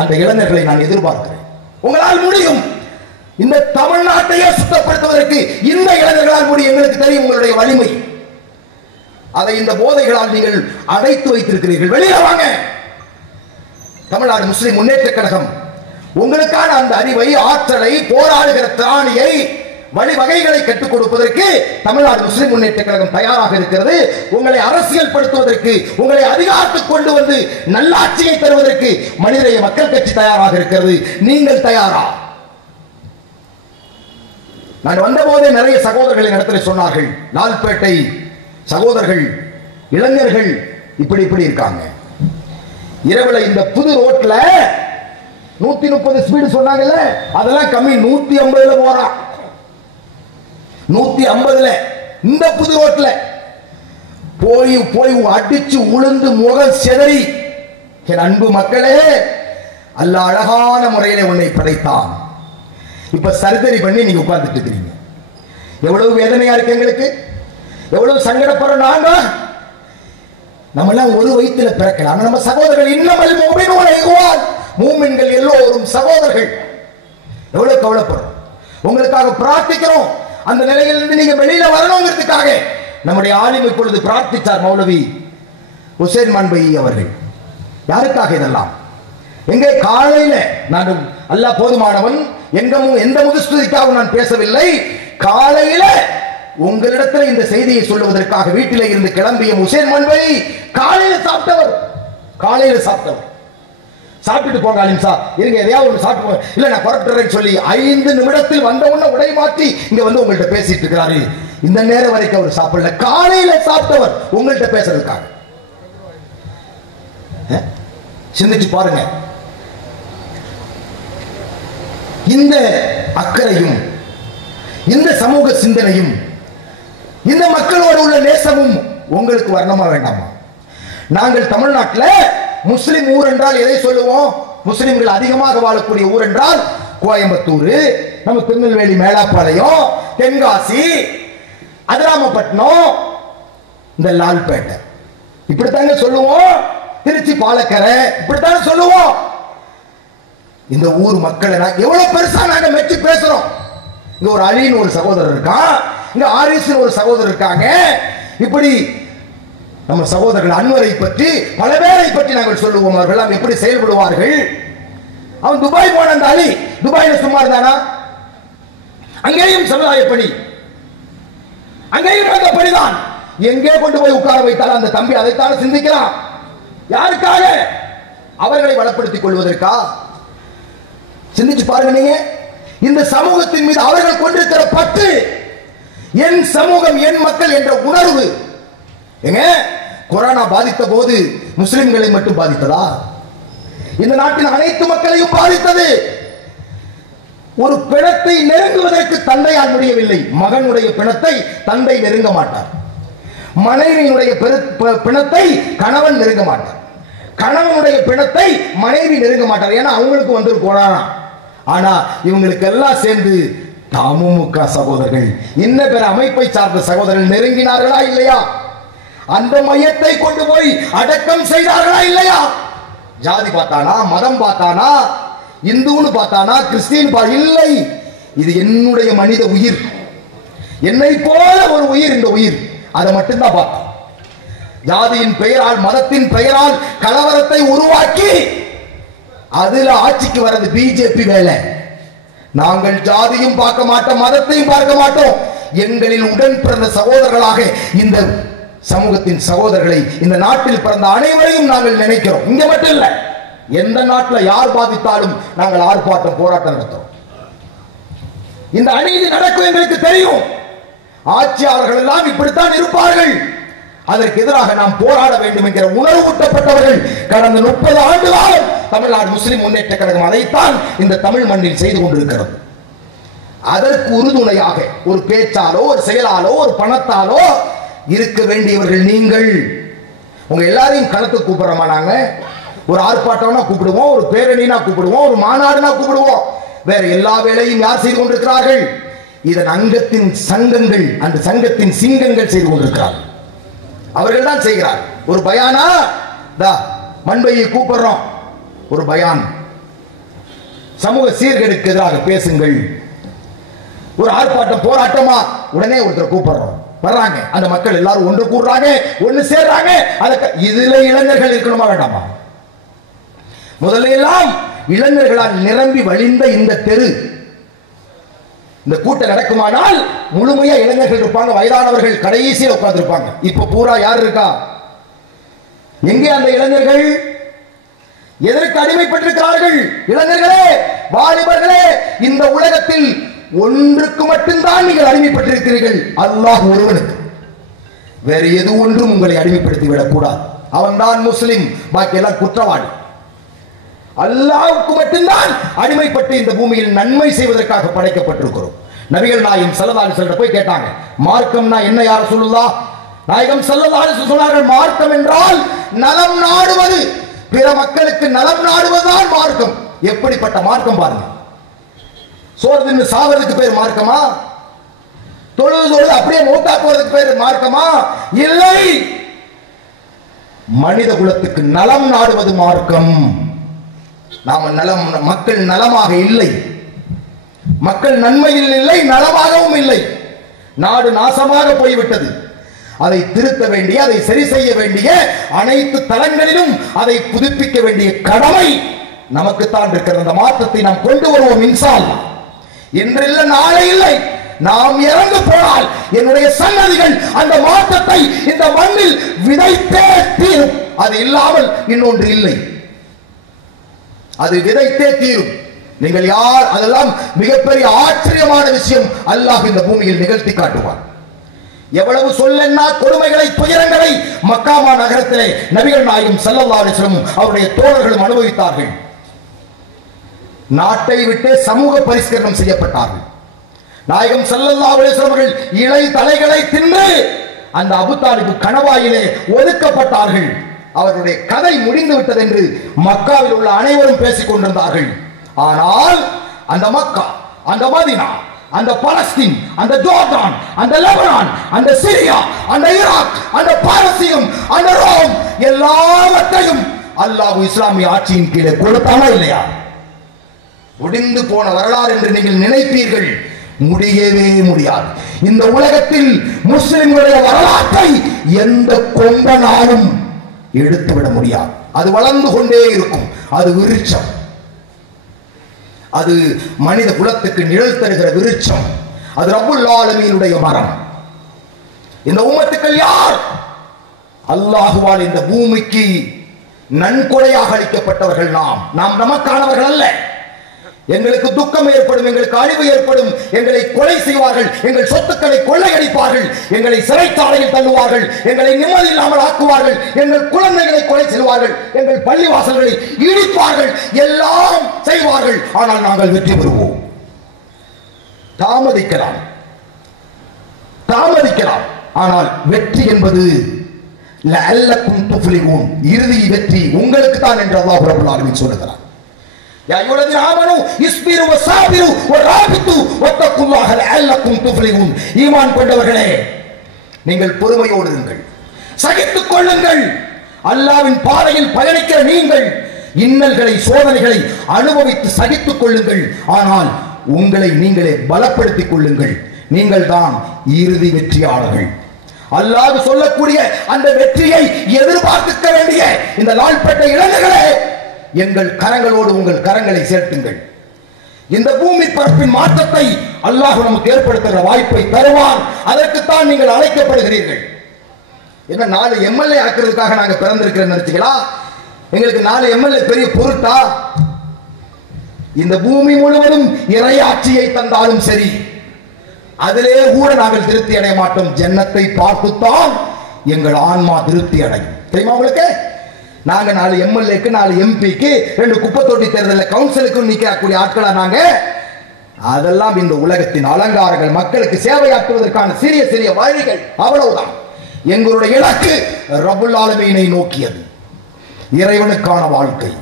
அந்த இளைஞர்களை நான் எதிர்பார்க்கிறேன். உங்களால் முடியும். இந்த தமிழ்நாட்டையே சுத்தப்படுத்துவதற்கு இந்த இளைஞர்களால் முடியும். எங்களுக்கு தெரியும் உங்களுடைய வலிமை. அதை இந்த போதைகளால் நீங்கள் அடைத்து வைத்திருக்கிறீர்கள். வெளியே வாங்க. தமிழ்நாடு முஸ்லிம் முன்னேற்ற கழகம் உங்களுக்கான அந்த அறிவை, ஆற்றலை, போராடுகிற திராணியை, வழிவகைகளை கற்றுக் கொடுப்பதற்கு தமிழ்நாடு முஸ்லிம் முன்னேற்ற கழகம் தயாராக இருக்கிறது. உங்களை அரசியல் படுத்துவதற்கு, உங்களை அதிகாரத்துக்கு கொண்டு வந்து நல்லாட்சியை தருவதற்கு மனிதநேய மக்கள் கட்சி தயாராக இருக்கிறது. நீங்கள் தயாரா? நான் வந்தபோதே நிறைய சகோதரர்களின் இடத்துல சொன்னார்கள், லால்பேட்டை சகோதரர்கள், இளைஞர்கள் இப்படி இப்படி இருக்காங்க. இரவுல இந்த புது ரோட்ல 130 ஸ்பீடு சொன்னாங்கல்ல, அதெல்லாம் கம்மி. 150ல போறான். 150ல இந்த புது ரோட்ல போய் போய் அடிச்சு உளுந்து முகம் செதறி. என் அன்பு மக்களே, அல்லாஹ் அழகான முறையிலே உன்னை படைத்தான். இப்ப சர்ஜரி பண்ணி நீங்க உட்கார்ந்துட்டு இருக்கீங்க. எவ்வளவு வேதனையா இருக்கு எங்களுக்கு, எவ்வளவு சங்கடப்படுறோம். நாங்க நம்ம எல்லாம் ஒரு வயிற்றுல பிறக்கலாம், நம்ம சகோதரர்கள் இன்னமல் மூமின்கள் எல்லோரும் சகோதரர்கள். எவ்வளவு கவலைப்படுறோம், உங்களுக்காக பிரார்த்திக்கிறோம். அந்த நிலையிலிருந்து நீங்க வெளியில வரணுங்கிறதுக்காக நம்முடைய ஆலிம் இப்பொழுது பிரார்த்தித்தார். மௌலவி ஹுசைன் மான்பை அவர்கள். யாருக்காக இதெல்லாம்? எங்கே காலையில நான் அல்லாஹ் போதுமானவன், எந்த முதுஸ்துதிக்காக நான் பேசவில்லை. காலையில உங்களிடத்தில் இந்த செய்தியை சொல்லுவதற்காக வீட்டிலே இருந்து கிளம்பிய ஹுசைன் மான்பை காலையில சாப்பிட்டவர். காலையில சாப்பிட்டவர். சாப்பிட்டு போங்க ஆலிம் சார், இருங்க எதையாவது ஒன்று சாப்பிட்டு போங்க. இல்ல நான் புறப்படுறேன்னு சொல்லி 5 நிமிடத்தில் வந்த உடனே உடை மாற்றி இங்க வந்து உங்கள்கிட்ட பேசிட்டு இருக்கிறாரு. இந்த நேரம் வரைக்கும் அவர் சாப்பிடல. காலையில சாப்பிட்டவர் உங்கள்கிட்ட பேசுறதுக்காக. சிந்திச்சு பாருங்க. இந்த அக்கறையும் இந்த சமூக சிந்தனையும் இந்த மக்களோடு உள்ள நேசமும் உங்களுக்கு வரணுமா வேண்டாமா? நாங்கள் தமிழ்நாட்டில் முஸ்லிம் ஊர் என்றால் எதை சொல்லுவோம்? முஸ்லிம்கள் அதிகமாக வாழக்கூடிய ஊர் என்றால் கோயம்புத்தூர், நம்ம திருநெல்வேலி மேலாப்பாளையம், தென்காசி, அதிராமப்பட்டினம், இந்த லால்பேட்டை, இப்படித்தாங்க சொல்லுவோம். திருச்சி பாலக்கரை, இப்படித்தாங்க சொல்லுவோம். இந்த ஊர் மக்களை எவ்வளவு பெருசா நாங்க மெச்சு பேசுறோம். இங்க ஒரு அலின்னு ஒரு சகோதரர் இருக்கான், இங்க ஆரிஸ் ஒரு சகோதரர் இருக்காங்க. இப்படி நம்ம சகோதரர்கள் அன்வரை பற்றி பல பேரை பற்றி நாங்கள் சொல்லுவோம். அவர்கள் எப்படி செயல்படுவார்கள்? அவன் துபாய் போன அந்த அலி துபாயில சும்மா இருந்தானா? அங்கேயும் சமுதாய பணி, அங்கேயும் அந்த பணிதான். எங்கே கொண்டு போய் உட்கார வைத்தாலும் அந்த தம்பி அதைத்தான் சிந்திக்கிறான். யாருக்காக? அவர்களை வளப்படுத்திக் கொள்வதற்கா? சிந்திச்சு பாருங்க. நீங்க இந்த சமூகத்தின் மீது அவர்கள் கொண்டிருக்கிற பற்று, என் சமூகம் என் மக்கள் என்ற உணர்வு. எங்க கொரோனா பாதித்த போது முஸ்லிம்களை மட்டும் பாதித்ததா? இந்த நாட்டின் அனைத்து மக்களையும் பாதித்தது. ஒரு பிணத்தை நெருங்குவதற்கு தந்தையால் முடியவில்லை. மகனுடைய பிணத்தை தந்தை நெருங்க மாட்டார். மனைவியினுடைய பிணத்தை கணவன் நெருங்க மாட்டார். கணவனுடைய பிணத்தை மனைவி நெருங்க மாட்டார். ஏன்னா அவங்களுக்கு வந்து கொரோனா. ஆனா இவங்களுக்கு எல்லாம் சேர்ந்து தமுமுக சகோதரர்கள், இன்ன பிற அமைப்பை சார்ந்த சகோதரர்கள் நெருங்கினார்களா இல்லையா? அந்த மையத்தை கொண்டு போய் அடக்கம் செய்தார்களா இல்லையா? ஜாதி பார்த்தானா, மதம் பார்த்தானா, இந்துன்னு பார்த்தானா, கிறிஸ்டின் இல்லை. இது என்னுடைய மனித உயிர், என்னை போல ஒரு உயிர். இந்த உயிர் அதை மட்டும்தான் பார்த்தோம். ஜாதியின் பெயரால் மதத்தின் பெயரால் கலவரத்தை உருவாக்கி அதுல ஆட்சிக்கு வர்றது பிஜேபி வேலை. நாங்கள் ஜாதியும் பார்க்க மாட்டோம், மதத்தையும் பார்க்க மாட்டோம். எங்களில் உடன் பிறந்த சகோதரர்களாக இந்த சமூகத்தின் சகோதரர்களை, இந்த நாட்டில் பிறந்த அனைவரையும் நாங்கள் நினைக்கிறோம். இங்க மட்டும் இல்ல, எந்த நாட்டில் யார் பாதித்தாலும் நாங்கள் ஆர்ப்பாட்டம் போராட்டம் நடத்துறோம். இந்த அநீதி நடக்கும் எங்களுக்கு தெரியும். ஆட்சியாளர்கள் எல்லாம் இப்படித்தான் இருப்பார்கள். அதற்கு எதிராக நாம் போராட வேண்டும் என்கிற உணர்வூட்டப்பட்டவர்கள் கடந்த 30 ஆண்டு காலம் தமிழ்நாடு முஸ்லிம் முன்னேற்ற கழகம் அதைத்தான் இந்த தமிழ் மண்ணில் செய்து கொண்டிருக்கிறது. அதற்கு உறுதுணையாக ஒரு பேச்சாலோ, ஒரு செயலாலோ, ஒரு பணத்தாலோ இருக்க வேண்டியவர்கள் நீங்கள். உங்க எல்லாரையும் களத்துக்கு கூப்பிடுறோமா? நாங்க ஒரு ஆர்ப்பாட்டம்னா கூப்பிடுவோம், ஒரு பேரணினா கூப்பிடுவோம், ஒரு மாநாடுனா கூப்பிடுவோம். வேற எல்லா வேலையும் யார் செய்து கொண்டிருக்கிறார்கள்? இதன் அங்கத்தின் சங்கங்கள், அந்த சங்கத்தின் சிங்கங்கள் செய்து கொண்டிருக்கிறார்கள். அவர்கள் தான் செய்கிறார். ஒரு பயானா, மண்பையை கூப்பிடுறோம், ஒரு பயான், சமூக சீர்கேடுக்கு எதிராக பேசுங்கள். ஒரு ஆர்ப்பாட்டம் போராட்டமா, உடனே ஒருத்தர் கூப்பிடுறோம், வர்றாங்க. அந்த மக்கள் எல்லாரும் ஒன்று கூடுறாங்க, ஒன்று சேர்றாங்க. இதுல இளைஞர்கள் இருக்கணுமா வேண்டாமா? முதல்ல எல்லாம் இளைஞர்களால் நிரம்பி வழிந்த இந்த தெரு, இந்த கூட்டம் நடக்குமானால் முழுமையா இளைஞர்கள் இருப்பாங்க, வயதானவர்கள் கடைசியில் உட்கார்ந்து இருப்பாங்க. இப்ப பூரா யார் இருக்கா? எங்கே அந்த இளைஞர்கள்? எதற்கு அடிமைப்பட்டிருக்கிறார்கள்? இளைஞர்களே, வாலிபர்களே, இந்த உலகத்தில் ஒன்றுக்கு மட்டும்தான் நீங்கள் அடிமைப்பட்டிருக்கிறீர்கள், அல்லாஹ் ஒருவனுக்கு. வேறு எது ஒன்றும் உங்களை அடிமைப்படுத்தி விடக்கூடாது. அவன் தான் முஸ்லிம், பாக்கி எல்லாம் குற்றவாளி. அல்லாஹ்வுக்கு மட்டும்தான் அடிமைப்பட்டு இந்த பூமியில் நன்மை செய்வதற்காக படைக்கப்பட்டிருக்கிறோம். நபிகள் நாயகம் ஸல்லல்லாஹு அலைஹி வஸல்லம் போய் கேட்டாங்க, மார்க்கம்னா என்ன யா ரசூலுல்லாஹ்? நாயகம் ஸல்லல்லாஹு அலைஹி வஸல்லம் சொன்னார்கள், மார்க்கம் என்றால் நலம் நாடுவது, பிற மக்களுக்கு நலம் நாடுவதுதான் மார்க்கம். எப்படிப்பட்ட மார்க்கம் பாருங்க. சோறு தின்னு சாவதுக்கு பேர் மார்க்கமா? தொழுது அப்படியே மூத்தா போறதுக்கு பேர் மார்க்கமா? இல்லை. மனித குலத்துக்கு நலம் நாடுவது மார்க்கம். நாம நலம், மக்கள் நலமாக இல்லை, மக்கள் நன்மையில் இல்லை, நலமாகவும் இல்லை. நாடு நாசமாக போய்விட்டது. அதை திருத்த வேண்டிய, அதை சரி செய்ய வேண்டிய அனைத்து தளங்களிலும் அதை புதுப்பிக்க வேண்டிய கடமை நமக்குத்தான் இருக்கிறது. அந்த மாற்றத்தை நாம் கொண்டு வருவோம் இன்ஷா அல்லாஹ். இன்று இல்லை, நாளை இல்லை, நாம் இறந்து போனால் என்னுடைய சன்னதிகள் அந்த மாற்றத்தை இந்த மண்ணில் விதைத்தே தீரும். அது இல்லாமல் இன்னொன்று இல்லை, அது விதைத்தே தீரும். நீங்கள் யார்? அதெல்லாம் மிகப்பெரிய ஆச்சரியமான விஷயம் அல்லாஹ் இந்த பூமியில் நிகழ்த்தி காட்டுவார். எவ்வளவு சொல்லன்னா கொடுமைகளை, துயரங்களை மக்காமா நகரத்திலே நபிகள் நாயகம் ஸல்லல்லாஹு அலைஹி வஸல்லம் அவருடைய தோழர்களும் அனுபவித்தார்கள். நாட்டை விட்டு சமூக பரிஷ்கரணம் செய்யப்பட்டார்கள். நாயகம் ஸல்லல்லாஹு அலைஹி வஸல்லம் அவர்கள் இலை தலைகளை தின்று அந்த அபூ தாலிப் கணவாயிலே ஒதுக்கப்பட்டார்கள். அவருடைய கதை முடிந்து விட்டது என்று மக்காவில் உள்ள அனைவரும் பேசிக் கொண்டிருந்தார்கள். ஆனால் அந்த மக்கா, அந்த மதீனா, அந்த பலஸ்தீன், அந்த ஜோர்டான், அந்த லெபனான், அந்த சிரியா, அந்த ஈராக், அந்த பாரசீகம், அந்த ரோம் எல்லாவற்றையும் அல்லாஹ் இஸ்லாமிய ஆட்சியின் கீழே கொடுத்தானா இல்லையா? முடிந்து போன வரலாறு என்று நீங்கள் நினைப்பீர்கள், முடியவே முடியாது. இந்த உலகத்தில் முஸ்லிம்களுடைய வரலாற்றை எந்த கொம்பனாலும் எடுத்துவிட முடியாது. அது வளர்ந்து கொண்டே இருக்கும். அது விருட்சம், அது மனித குலத்துக்கு நிழல் தருகிற விருட்சம், அது ரப்புல் ஆலமீனுடைய மரம். இந்த உம்மத்துக்கள் யார்? அல்லாஹுவால் இந்த பூமிக்கு நன்கொடையாக அளிக்கப்பட்டவர்கள். நாம் நமக்கானவர்கள் அல்ல. எங்களுக்கு துக்கம் ஏற்படும், எங்களுக்கு அழிவு ஏற்படும், எங்களை கொலை செய்வார்கள், எங்கள் சொத்துக்களை கொள்ளையடிப்பார்கள், எங்களை சிறைச்சாலையில் தள்ளுவார்கள், எங்களை நிம்மதி இல்லாமல் ஆக்குவார்கள், எங்கள் குழந்தைகளை கொலை செய்வார்கள், எங்கள் பள்ளிவாசல்களை இடிப்பார்கள், எல்லாம் செய்வார்கள். ஆனால் நாங்கள் வெற்றி பெறுவோம். தாமதிக்கலாம், ஆனால் வெற்றி என்பது லஅல்லக்கும் துஃப்லிஹூன், இறுதி வெற்றி உங்களுக்கு தான் என்று அல்லாஹ் ரப்பல் ஆலமீன் சொல்லுகிறார். யா அய்யுஹல்லதீன ஆமனூ இஸ்பிரு வஸாபிரு வராபித்து வத்தகுல்லாஹ லஅல்லக்கும் துஃப்லிஹூன். ஈமான் கொண்டவர்களே, நீங்கள் பொறுமையோடு இருங்கள், சகித்துக் கொள்ளுங்கள். அல்லாஹ்வின் பாதையில் பயணிக்கிற நீங்கள் இன்னல்களை, சோதனைகளை அனுபவித்து சகித்துக் கொள்ளுங்கள். ஆனால் உங்களை நீங்களே பலப்படுத்திக் கொள்ளுங்கள். நீங்கள் தான் இறுதி வெற்றியாளர்கள். அல்லாஹ் சொல்லக்கூடிய அந்த வெற்றியை எதிர்பார்க்க வேண்டிய இந்த நாள்பட்ட இளைஞர்களே, எங்கள் கரங்களோடு உங்கள் கரங்களை சேர்த்துங்கள். இந்த பூமி பரப்பின் மாற்றத்தை அல்லாஹ் நமக்கு ஏற்படுத்துகிற வாய்ப்பை தருவார். அதற்குத்தான் நீங்கள் அழைக்கப்படுகிறீர்கள். என்ன 4 எம்எல்ஏ ஆக்குறதுக்காக நாங்க பிறந்திருக்கிறோம் நினைச்சீங்களா? எங்களுக்கு 4 எம்எல்ஏ பெரிய பொருட்டா? இந்த பூமி முழுவதும் இறையாட்சியை தந்தாலும் சரி, அதிலே கூட நாங்கள் திருப்தி அடைய மாட்டோம். ஜன்னத்தை பார்த்துத்தான் எங்கள் ஆன்மா திருப்தி அடையும். தெரியுமா உங்களுக்கு? நாங்க 4 எம்எல்ஏக்கு, 4 எம்பிக்கு, 2 குப்பை தொட்டி தேர்தலில் கவுன்சிலுக்கு நிற்கக்கூடிய ஆட்களா நாங்க? அதெல்லாம் இந்த உலகத்தின் அலங்காரங்கள், மக்களுக்கு சேவையாற்றுவதற்கான சிறிய சிறிய வழிகள், அவ்வளவுதான். எங்களுடைய இலக்கு ரப்புல் ஆலமீனை நோக்கியது, இறைவனுக்கான வாழ்க்கை,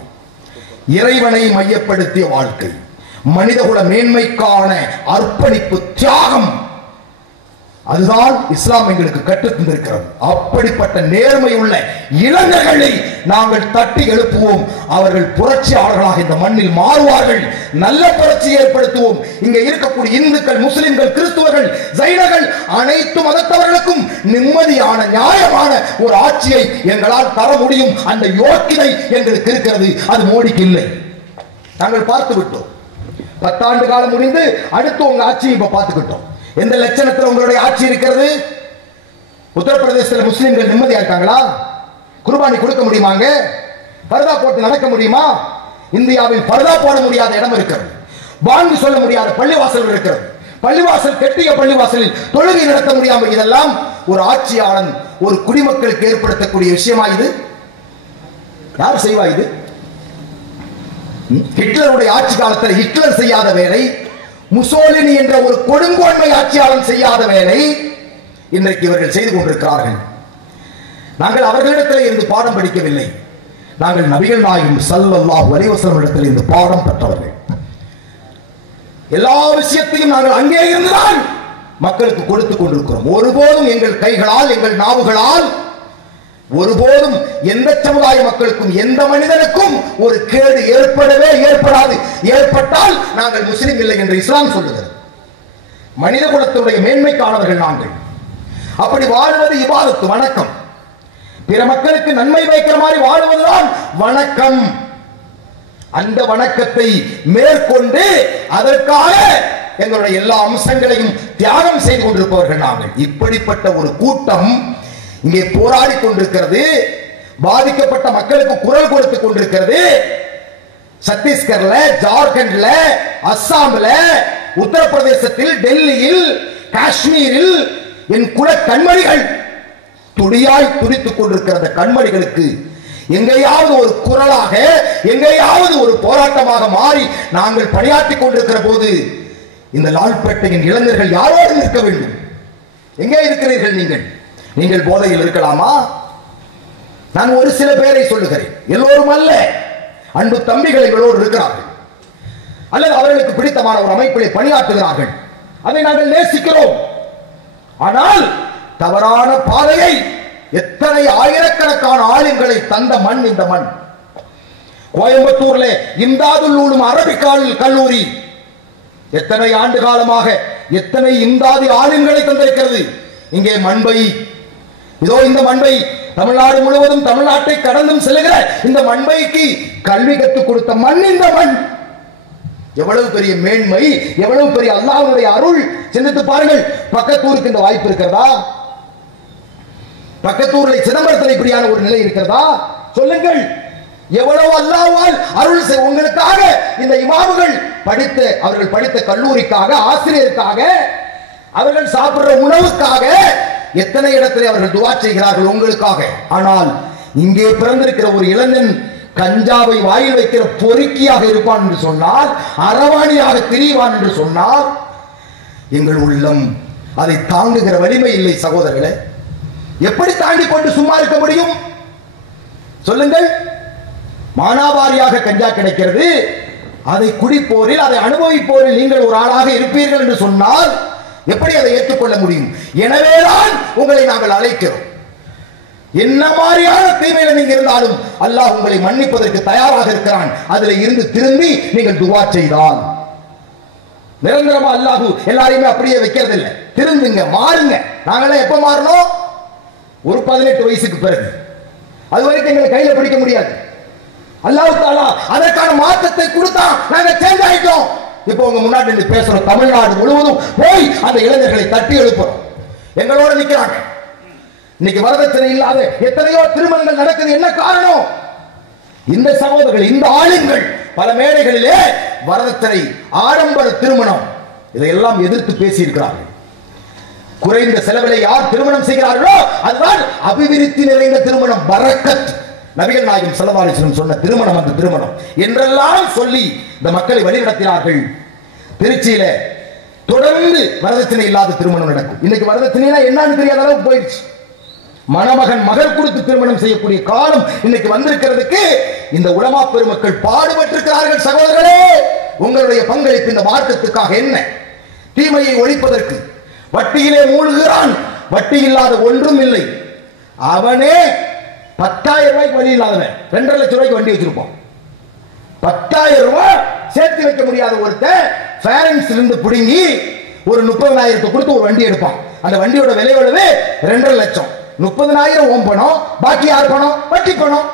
இறைவனை மையப்படுத்திய வாழ்க்கை, மனிதகுல மேன்மைக்கான அர்ப்பணிப்பு, தியாகம். அதுதான் இஸ்லாம் எங்களுக்கு கற்றுத் தந்திருக்கிறது. அப்படிப்பட்ட நேர்மையுள்ள இளைஞர்களை நாங்கள் தட்டி எழுப்புவோம். அவர்கள் புரட்சியாளர்களாக இந்த மண்ணில் மாறுவார்கள். நல்ல புரட்சி ஏற்படுத்துவோம். இங்க இருக்கக்கூடிய இந்துக்கள், முஸ்லிம்கள், கிறிஸ்துவர்கள், ஜைனர்கள், அனைத்து மதத்தவர்களுக்கும் நிம்மதியான, நியாயமான ஒரு ஆட்சியை எங்களால் தர முடியும். அந்த யோக்கியதை எங்களுக்கு இருக்கிறது. அது மோடிக்கு இல்லை. நாங்கள் பார்த்து விட்டோம். 10 ஆண்டு காலம் முடிந்து அடுத்து உங்க ஆட்சியை இப்ப பார்த்துக்கிட்டோம். எந்த லட்சணத்தில் உங்களுடைய ஆட்சி இருக்கிறது? உத்தரப்பிரதேசத்தில் முஸ்லிம்கள் நிம்மதியா இருக்காங்களா? குர்பானி கொடுக்க முடியுமாங்க? பர்தா போட்டு நடக்க முடியுமா? இந்தியாவில் பர்தா போட முடியாத இடம் இருக்கிறது. பாங்கு சொல்ல முடியாத பள்ளிவாசல் இருக்கிறது. பள்ளிவாசல், கெட்டிய பள்ளிவாசலில் தொழுகை நடத்த முடியாமல், இதெல்லாம் ஒரு ஆட்சியாளன், ஒரு குடிமக்களுக்கு ஏற்படுத்தக்கூடிய விஷயமா இது? யார் செய்வா இது? ஹிட்லருடைய ஆட்சி காலத்தில் ஹிட்லர் செய்யாத வேலை, முசோலினி என்ற ஒரு கொடுங்கோன்மை ஆட்சியாளன் செய்யாத வேலை இன்றைக்கு இவர்கள் செய்து கொண்டிருக்கிறார்கள். நாங்கள் அவர்களிடத்தில் இருந்து பாடம் படிக்கவில்லை. நாங்கள் நபிகள் நாயகம் ஸல்லல்லாஹு அலைஹி வஸல்லம் இடத்தில் இருந்து பாடம் பெற்றவர்கள். எல்லா விஷயத்தையும் நாங்கள் அங்கே இருந்துதான் மக்களுக்கு கொடுத்துக் கொண்டிருக்கிறோம். ஒருபோதும் எங்கள் கைகளால் எங்கள் நாவுகளால் ஒருபோதும் எந்த சமுதாய மக்களுக்கும் எந்த மனிதனுக்கும் ஒரு கேடு ஏற்படாது. ஏற்பட்டால் நாங்கள் முஸ்லிம் இல்லை என்று இஸ்லாம் சொல்லுகிறது. மனித குலத்தினுடைய மேன்மைக்கானவர்கள் நாங்கள். அப்படி வாழ்வது இபாதத்து, வணக்கம். பிற மக்களுக்கு நன்மை வைக்கிற மாதிரி வாழ்வதுதான் வணக்கம். அந்த வணக்கத்தை மேற்கொண்டு அதற்காக எங்களுடைய எல்லா அம்சங்களையும் தியாகம் செய்து கொண்டிருப்பவர்கள் நாங்கள். இப்படிப்பட்ட ஒரு கூட்டம் இங்கே போராடி கொண்டிருக்கிறது. பாதிக்கப்பட்ட மக்களுக்கு குரல் கொடுத்துக் கொண்டிருக்கிறது. சத்தீஸ்கர்ல, ஜார்க்கண்ட்ல, அஸ்ஸாம்ல, உத்தரப்பிரதேசத்தில், டெல்லியில், காஷ்மீரில் என் குல கண்மணிகள் துடியாய் துடித்துக் கொண்டிருக்கிற அந்த கண்மணிகளுக்கு எங்கேயாவது ஒரு குரலாக, எங்கேயாவது ஒரு போராட்டமாக மாறி நாங்கள் பணியாற்றிக் கொண்டிருக்கிற போது இந்த லால்பேட்டையின் இளைஞர்கள் யாரோடு நிற்க வேண்டும்? எங்கே இருக்கிறீர்கள் நீங்கள்? நீங்கள் போதையில் இருக்கலாமா? நான் ஒரு சில பேரை சொல்லுகிறேன், எல்லோரும் அல்ல. அன்பு தம்பிகள் எங்களோடு இருக்கிறார்கள், அல்லது அவர்களுக்கு பிடித்தமான ஒரு அமைப்பிலே பணியாற்றுகிறார்கள். அதை நாங்கள் நேசிக்கிறோம். ஆனால் தவறான பாதையை எத்தனை ஆயிரக்கணக்கான ஆளுங்களை தந்த மண் இந்த மண். கோயம்புத்தூர்ல இம்தாதுல் உலூம் அரபிக் கல்லூரி எத்தனை ஆண்டு காலமாக எத்தனை இம்தாதி ஆளுங்களை தந்திருக்கிறது. இங்கே மண்பை, இதோ இந்த மண்பை தமிழ்நாடு முழுவதும், தமிழ்நாட்டை கடந்தும் செல்லுகிற இந்த மண்பைக்கு கல்வி கற்றுக் கொடுத்த மண் இந்த மண். எவ்வளவு பெரிய மேன்மை, எவ்வளவு பெரிய அல்லாஹ்வுடைய அருள். சிந்தித்து பாருங்கள். பக்கத்தூருக்கு இந்த வாய்ப்பு இருக்கிறதா? பக்கத்தூர்ல சிதம்பரத்தில் இப்படியான ஒரு நிலை இருக்கிறதா? சொல்லுங்கள். எவ்வளவு அல்லாஹ்வால் அருள் உங்களுக்காக இந்த இமாம்கள் அவர்கள் படித்த கல்லூரிக்காக, ஆசிரியருக்காக, அவர்கள் சாப்பிடுற உணவுக்காக எத்தனை இடத்திலே அவர்கள் துஆ செய்கிறார்கள் உங்களுக்காக. ஆனால் இங்கே பிறந்திருக்கிற ஒரு இளைஞன் கஞ்சாவை வாயில் வைக்கிற பொறுக்கியாக இருப்பான் என்று சொன்னால், அரவாணியாக திரிவான் என்று சொன்னால், எங்கள் உள்ளம் அதை தாங்குகிற வலிமை இல்லை சகோதரர்களே. எப்படி தாங்கிக் கொண்டு சும்மா இருக்க முடியும்? சொல்லுங்கள். மானாவாரியாக கஞ்சா கிடைக்கிறது. அதை குடிப்போரில், அதை அனுபவிப்போரில் நீங்கள் ஒரு ஆளாக இருப்பீர்கள் என்று சொன்னால் எப்படி அதை ஏற்றுக்கொள்ள முடியும்? எனவேதான் உங்களை நாங்கள் அழைக்கிறோம். என்ன மாதிரியான தீமையில நீங்க இருந்தாலும் அல்லாஹ் உங்களை மன்னிப்பதற்கு தயாராக இருக்கிறான். அதுல இருந்து திரும்பி நீங்கள் துஆ செய்தால். நிரந்தரமா அல்லாஹ் எல்லாரையுமே அப்படியே வைக்கிறது இல்லை. திருந்துங்க, மாறுங்க. நாங்களே எப்ப மாறணும்? ஒரு 18 வயசுக்கு பிறகு. அது வரைக்கும் எங்களை கையில பிடிக்க முடியாது. அல்லாஹ் தஆலா அதற்கான மாற்றத்தை கொடுத்தா நாங்க சேஞ்ச் ஆயிட்டோம். இப்போ உங்க முன்னாடி நின்று பேசுறோம். தமிழ்நாடு முழுவதும் போய் அந்த இளைஞர்களை தட்டி எழுப்புறோம். எங்களோட நிக்கிறாங்க. இன்னைக்கு வரதட்சணை இல்லாத எத்தனையோ திருமணங்கள் நடக்குது. என்ன காரணம்? இந்த சகோதரர்கள், இந்த ஆளுங்கள் பல மேடைகளிலே வரதட்சணை, ஆடம்பர திருமணம், இதையெல்லாம் எதிர்த்து பேசி இருக்கிறார்கள். குறைந்த செலவிலே யார் திருமணம் செய்கிறார்களோ அதுதான் அபிவிருத்தி நிறைந்த திருமணம், பரக்கத். நபிகள் நாயகம் ஸல்லல்லாஹு அலைஹி வஸல்லம் சொன்ன திருமணம் அந்த திருமணம் என்றெல்லாம் சொல்லி இந்த மக்களை வழிநடத்தினார்கள். திருச்சியில தொடர்ந்து வரதட்சணை இல்லாத திருமணம் நடக்கும். இன்னைக்கு வரதட்சணைனா என்னன்னு தெரியாத அளவுக்கு போயிடுச்சு. மணமகன் மகள் கொடுத்து திருமணம் செய்யக்கூடிய காலம் இன்னைக்கு வந்திருக்கிறதுக்கு இந்த உலமா பெருமக்கள் பாடுபட்டிருக்கிறார்கள். சகோதரர்களே, உங்களுடைய பங்களிப்பு இந்த மார்க்கத்துக்காக என்ன? தீமையை ஒழிப்பதற்கு. வட்டியிலே மூழ்கிறான், வட்டி இல்லாத ஒன்றும் இல்லை. அவனே 10,000 ரூபாய்க்கு வழி இல்லாதவன் 2.5 லட்சம் ரூபாய்க்கு வண்டி வச்சிருப்பான். 10,000 ரூபாய் சேர்த்து வைக்க முடியாத ஒருத்தன் ஃபேரன்ஸ்ல இருந்து பிடுங்கி ஒரு 30,000 கொடுத்து ஒரு வண்டி எடுப்பான். அந்த வண்டியோட விலை எவ்வளவு? 2.5 லட்சம். 30,000 ஓம் பணம், பாக்கி யார் பணம்? வட்டி பணம்.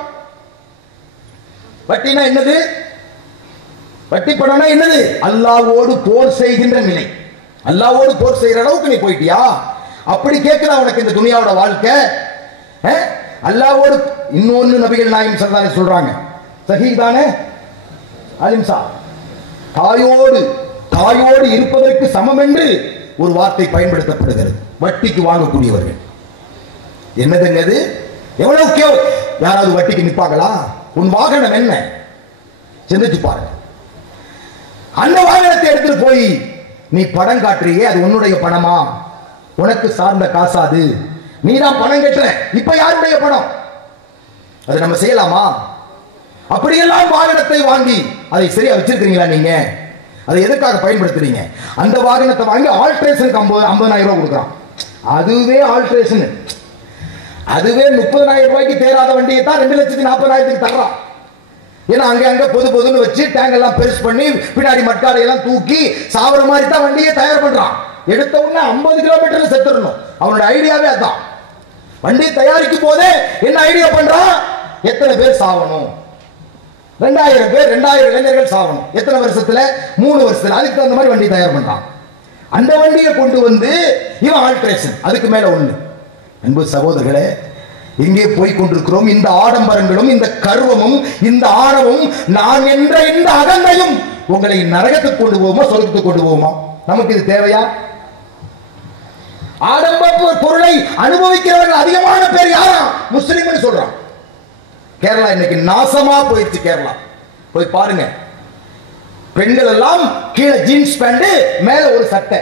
வட்டினா என்னது? வட்டி பணம்னா என்னது? அல்லாஹ்வோடு போர் செய்கின்ற நிலை. அல்லாஹ்வோடு போர் செய்யற அளவுக்கு நீ போயிட்டியா? அப்படி கேட்கிறா உனக்கு இந்த துனியாவோட வாழ்க்கை? அல்லாஹ்வோடு இன்னொன்னு நபிகள் நாயகம் ஸல்லல்லாஹு அலைஹி சொல்றாங்க. சஹீஹ் தானே? அலிம்சா, தாயோடு இருப்பதற்கு சமம் என்று ஒரு வார்த்தை பயன்படுத்தப்படுகிறது. வட்டிக்கு வாங்கக்கூடியவர்கள் என்னதுங்க அது? எவ்வளவு யாராவது வட்டிக்கு நிற்பாங்களா? உன் வாகனம் என்ன? சிந்திச்சு பாருங்க. அந்த வாகனத்தை எடுத்துட்டு போய் நீ படம் காட்டுறியே, அது உன்னுடைய பணமா? உனக்கு சார்ந்த காசாது? நீ தான் பணம் கட்டுற. இப்ப யாருடைய பணம்? அதை நம்ம செய்யலாமா? அப்படியெல்லாம் வாகனத்தை வாங்கி அதை சரியா வச்சிருக்கீங்களா? நீங்க அதை எதுக்காக பயன்படுத்துறீங்க? அந்த வாகனத்தை வாங்கி ஆல்ட்ரேஷனுக்கு 50,000 ரூபாய் கொடுக்குறான். அதுவே ஆல்ட்ரேஷன், அதுவே 30,000 ரூபாய்க்கு தேராத வண்டியை தான் 2,40,000 தர்றான். ஏன்னா அங்க பொதுன்னு வச்சு டேங்க் எல்லாம் பெருசு பண்ணி பின்னாடி மட்காரையெல்லாம் தூக்கி சாவர மாதிரி தான் வண்டியை தயார் பண்றான். எடுத்த உடனே 50 கிலோமீட்டர்ல செத்துடணும். அவனோட ஐடியாவே அதான். வண்டியை தயாரிக்கும் போதே என்ன ஐடியா பண்றான்? எத்தனை பேர் சாவணும், 2000 பேர், 2000 இளைஞர்கள் சாவணும், எத்தனை வருஷத்துல? 3 வருஷத்துல. அதுக்கு தகுந்த மாதிரி வண்டி தயார் பண்றான். அந்த வண்டியை கொண்டு வந்து இவன் ஆல்ட்ரேஷன், அதுக்கு மேல ஒண்ணு. அன்பு சகோதரர்களே, இங்கே போய் கொண்டிருக்கிறோம். இந்த ஆடம்பரங்களும் இந்த கர்வமும் இந்த ஆணவமும் நான் என்ற இந்த அகந்தையும் உங்களை நரகத்துக்கு கொண்டு போவோமா சொர்க்கத்துக்கு கொண்டு போவோமா? நமக்கு இது தேவையா? ஆடம்பர பொருளை அனுபவிக்கிறவர்கள் அதிகமான பேர் யாரா? முஸ்லிம்னு சொல்றான். கேரளா இன்னைக்கு நாசமா போயிடுச்சு. கேரளா போய் பாருங்க, பெண்கள் எல்லாம் கீழே ஜீன்ஸ் பேண்ட், மேல ஒரு சட்டை.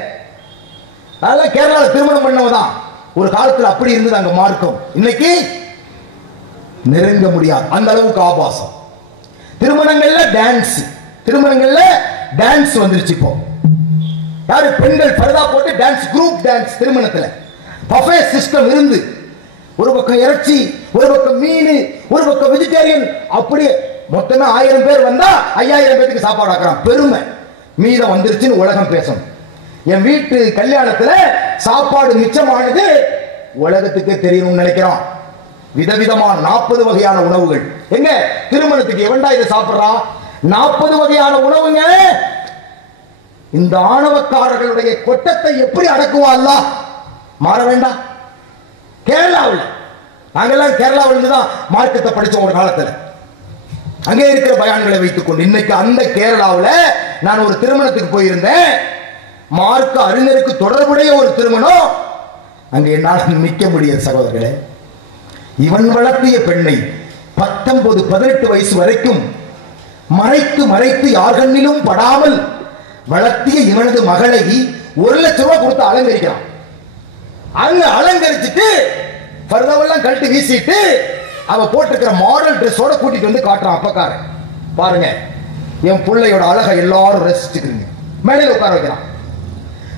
அதெல்லாம் கேரளாவில் திருமணம் பண்ணவதான். ஒரு காலத்தில் அப்படி இருந்தது அங்க மார்க்கம். இன்னைக்கு நெருங்க முடியாது, அந்த அளவுக்கு ஆபாசம். திருமணங்கள்ல டான்ஸ் வந்துருச்சு. இப்போ யாரு பெண்கள் பரதா போட்டு டான்ஸ், குரூப் டான்ஸ் திருமணத்துல. பஃபே சிஸ்டம் இருந்து ஒரு பக்கம் இறைச்சி, ஒரு பக்கம் மீன், ஒரு பக்கம் வெஜிடேரியன், அப்படியே மொத்தமே 1000 பேர் வந்தா 5000 பேருக்கு சாப்பாடு ஆக்குறான். பெருமை மீதம் வந்துருச்சுன்னு உலகம் பேசணும். என் வீட்டு கல்யாணத்துல சாப்பாடு மிச்சமானது உலகத்துக்கே தெரியணும்னு நினைக்கிறான். விதவிதமான 40 வகையான உணவுகள். எங்க திருமணத்துக்கு எவன்டா இதை சாப்பிடுறான்? 40 வகையான உணவுங்க. இந்த ஆணவக்காரர்களுடைய கொட்டத்தை எப்படி அடக்குவான்ல? மாற வேண்டாம். கேரளாவில் நாங்கெல்லாம் கேரளாவில் தான் மார்க்கத்தை படிச்சோம் ஒரு காலத்தில். அங்கே இருக்கிற பயான்களை வைத்துக் கொண்டு இன்னைக்கு அந்த கேரளாவில் நான் ஒரு திருமணத்துக்கு போயிருந்தேன். மார்க்க அறிஞருக்கு தொடர்புடைய ஒரு திருமணம். அங்கே என்னால் நிற்க முடியாது சகோதரர்களே. இவன் வளர்த்திய பெண்ணை 19, 18 வயசு வரைக்கும் மறைத்து யார் கண்ணிலும் படாமல் வளர்த்திய இவனது மகளை 1 லட்சம் ரூபாய் கொடுத்து அலங்கரிக்கிறான். அங்க அலங்கரிச்சுட்டு பர்தாவெல்லாம் கழட்டி வீசிட்டு அவ போட்டிருக்கிற மாடல் ட்ரெஸ்ஸோட கூட்டிட்டு வந்து காட்டுறான் அப்பக்காரன். பாருங்க, என் பிள்ளையோட அழகை எல்லாரும் ரசிச்சுக்கிறீங்க. மேடையில் உட்கார வைக்கிறான்.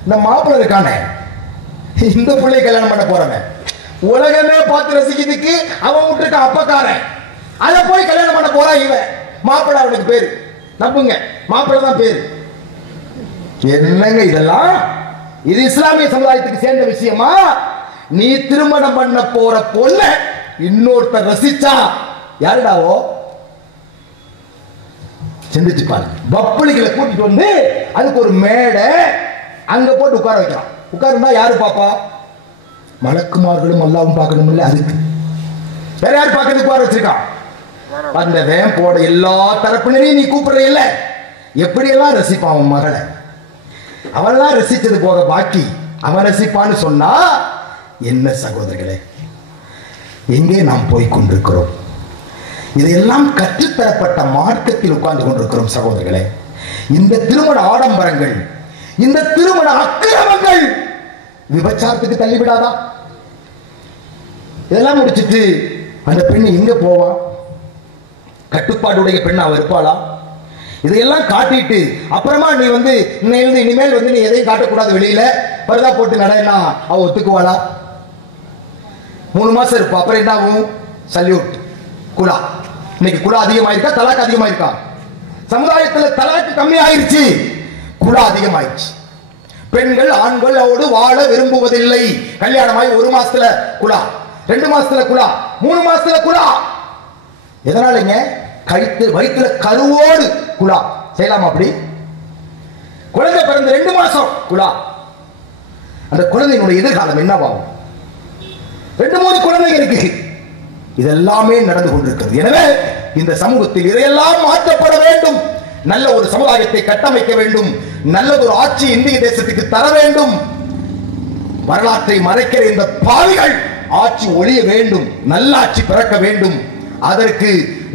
இந்த மாப்பிள்ளை இருக்கானே, இந்த பிள்ளை கல்யாணம் பண்ண போறவன் உலகமே பார்த்து ரசிக்கிறதுக்கு அவன் விட்டுருக்கான் அப்பக்காரன். அதை போய் கல்யாணம் பண்ண போறான் இவன். மாப்பிள்ளை அவனுக்கு பேரு, நம்புங்க, மாப்பிள்ளை தான் பேரு. என்னங்க இதெல்லாம்? இது இஸ்லாமிய சமுதாயத்துக்கு சேர்ந்த விஷயமா? நீ திருமணம் பண்ண போற பொண்ண இன்னொருத்தர் ரசிச்சா யாருடாவோ? சிந்திச்சு பாருங்க. பப்புளிகளை கூட்டிட்டு வந்து அதுக்கு ஒரு மேடை அங்க போட்டு உட்கார வைக்கிறான். உட்கார்ந்தா யாரு பாப்பா? மலக்குமார்களும் அல்லாவும் பார்க்கணும் இல்ல, அதுக்கு வேற யாரு பார்க்கறதுக்கு உட்கார வச்சிருக்கான்? வந்தவன் போட எல்லா தரப்பினரையும் நீ கூப்பிடுற இல்ல. எப்படியெல்லாம் ரசிப்பான் அவன் மகளை. அவெல்லாம் ரசிச்சது போக பாக்கி அவன் ரசிப்பான்னு சொன்னா என்ன சகோதரர்களே, எங்கே நாம் போய் கொண்டிருக்கிறோம்? இதையெல்லாம் கற்றுத்தரப்பட்ட மார்க்கத்தில் உட்கார்ந்து கொண்டிருக்கிறோம் சகோதரர்களே. இந்த திருமண ஆடம்பரங்கள், இந்த திருமண அக்கிரமங்கள் விபச்சாரத்துக்கு தள்ளிவிடாதா? இதெல்லாம் முடிச்சுட்டு அந்த பெண் எங்க போவா? கட்டுப்பாடுடைய பெண் அவ இருப்பாளா? இதையெல்லாம் காட்டிட்டு அப்புறமா நீ வந்து இனிமேல் வந்து நீ எதையும் காட்டக்கூடாது, வெளியில பரதா போட்டு நடனா அவ ஒத்துக்குவாளா? 3 மாசம் இருப்பா. அப்புறம் என்ன ஆகும்? சல்யூட், குலா. இன்னைக்கு குலா அதிகமாயிருக்கா, தலாக்கு அதிகமாயிருக்கா? சமுதாயத்தில் தலாக்கு கம்மி ஆயிருச்சு, குலா அதிகமாயிருச்சு. பெண்கள் ஆண்களோடு வாழ விரும்புவதில்லை. கல்யாணமாய் 1 மாசத்துல குலா, 2 மாசத்துல குலா, 3 மாசத்துல குலா. எதனாலங்க? வயிற்றுல கருவோடு குலா செய்யலாமா? அப்படி குழந்தை பிறந்த 2 மாசம் குலா. அந்த குழந்தையினுடைய எதிர்காலம் என்னவாகும்? 2-3 குழந்தைகள் இருக்கு. இதெல்லாமே நடந்து கொண்டிருக்கிறது. எனவே இந்த சமூகத்தில் இதையெல்லாம் மாற்றப்பட வேண்டும். நல்ல ஒரு சமுதாயத்தை கட்டமைக்க வேண்டும். நல்ல ஒரு ஆட்சி இந்திய தேசத்துக்கு தர வேண்டும். வரலாற்றை மறைக்கிற இந்த பாவிகள் ஆட்சி ஒழிய வேண்டும், நல்ல ஆட்சி பிறக்க வேண்டும். அதற்கு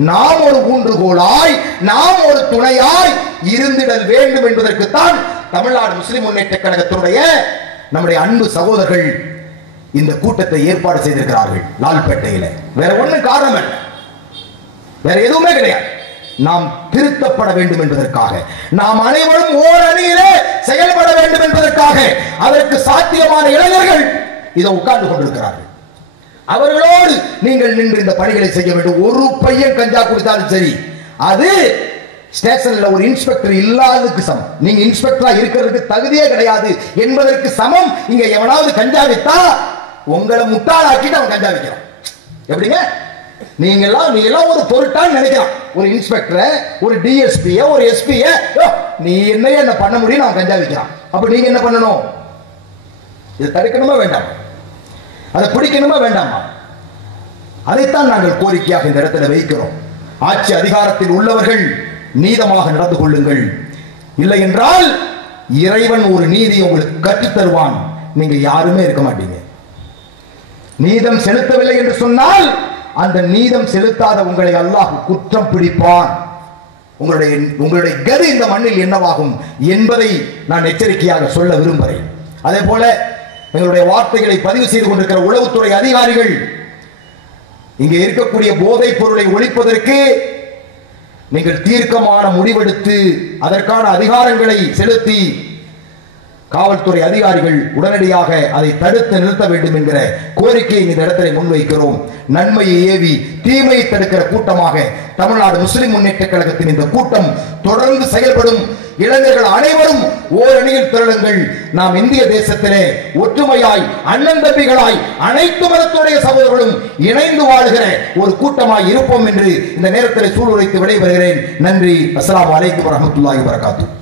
நாம் ஒரு ஊன்றுகோலாய், நாம் ஒரு துணையாய் இருந்திடல் வேண்டும் என்பதற்குத்தான் தமிழ்நாடு முஸ்லிம் முன்னேற்ற கழகத்தினுடைய நம்முடைய அன்பு சகோதரர்கள் இந்த கூட்டத்தை ஏற்பாடு செய்திருக்கிறார்கள் லால்பேட்டையில். வேற ஒண்ணும் காரணம் இல்லை, வேற எதுவுமே கிடையாது. நாம் திருத்தப்பட வேண்டும் என்பதற்காக, நாம் அனைவரும் ஓர் அணியிலே செயல்பட வேண்டும் என்பதற்காக அதற்கு சாத்தியமான இளைஞர்கள் இதை உட்கார்ந்து கொண்டிருக்கிறார்கள். அவர்களோடு நீங்கள் நின்று இந்த பணிகளை செய்ய வேண்டும். ஒரு பையன் கஞ்சா குடித்தாலும் சரி, அது ஸ்டேஷன்ல ஒரு இன்ஸ்பெக்டர் இல்லாததுக்கு சமம். நீங்க இன்ஸ்பெக்டரா இருக்கிறதுக்கு தகுதியே கிடையாது என்பதற்கு சமம். இங்க எவனாவது கஞ்சா வித்தா உங்களை முட்டாளாக்கிட்டு அவன் கஞ்சா விக்கிறான். எப்படிங்க? நீங்க எல்லாம் ஒரு பொருட்டான்னு நினைக்கிறான். ஒரு இன்ஸ்பெக்டரை, ஒரு டிஎஸ்பிய, ஒரு எஸ்பிய, நீ என்ன பண்ண முடியும் அவன் கஞ்சா விக்கிறான். அப்ப நீங்க என்ன பண்ணணும்? இதை தடுக்கணுமா வேண்டாம்? அதை பிடிக்கணுமா வேண்டாமா? அதைத்தான் நாங்கள் கோரிக்கையாக இந்த இடத்துல வைக்கிறோம். ஆட்சி அதிகாரத்தில் உள்ளவர்கள் நீதமாக நடந்து கொள்ளுங்கள். இல்லை என்றால் இறைவன் ஒரு நீதி உங்களுக்கு கற்றுத் தருவான். நீங்க யாருமே இருக்க மாட்டீங்க. நீதம் செலுத்தவில்லை என்று சொன்னால் அந்த நீதம் செலுத்தாத உங்களை அல்லாஹ் குற்றம் பிடிப்பான். உங்களுடைய கதி இந்த மண்ணில் என்னவாகும் என்பதை நான் எச்சரிக்கையாக சொல்ல விரும்புகிறேன். அதே போல எங்களுடைய வார்த்தைகளை பதிவு செய்து கொண்டிருக்கிற உளவுத்துறை அதிகாரிகள், இங்கே இருக்கக்கூடிய போதைப் பொருளை ஒழிப்பதற்கு நீங்கள் தீர்க்கமான முடிவெடுத்து அதற்கான அதிகாரங்களை செலுத்தி காவல்துறை அதிகாரிகள் உடனடியாக அதை தடுத்து நிறுத்த வேண்டும் என்கிற கோரிக்கையை இந்த இடத்திலே முன்வைக்கிறோம். நன்மையை ஏவி தீமையை தடுக்கிற கூட்டமாக தமிழ்நாடு முஸ்லிம் முன்னேற்ற கழகத்தின் இந்த கூட்டம் தொடர்ந்து செயல்படும். இளைஞர்கள் அனைவரும் ஓரணியில் திரளுங்கள். நாம் இந்திய தேசத்திலே ஒற்றுமையாய், அண்ணன் தம்பிகளாய், அனைத்து மதத்துடைய சகோதரர்களும் இணைந்து வாழுகிற ஒரு கூட்டமாய் இருப்போம் என்று இந்த நேரத்தில் சூளுரைத்து விடைபெறுகிறேன். நன்றி. அஸ்ஸலாமு அலைக்கும் வரஹ்மத்துல்லாஹி வபரகாத்துஹு.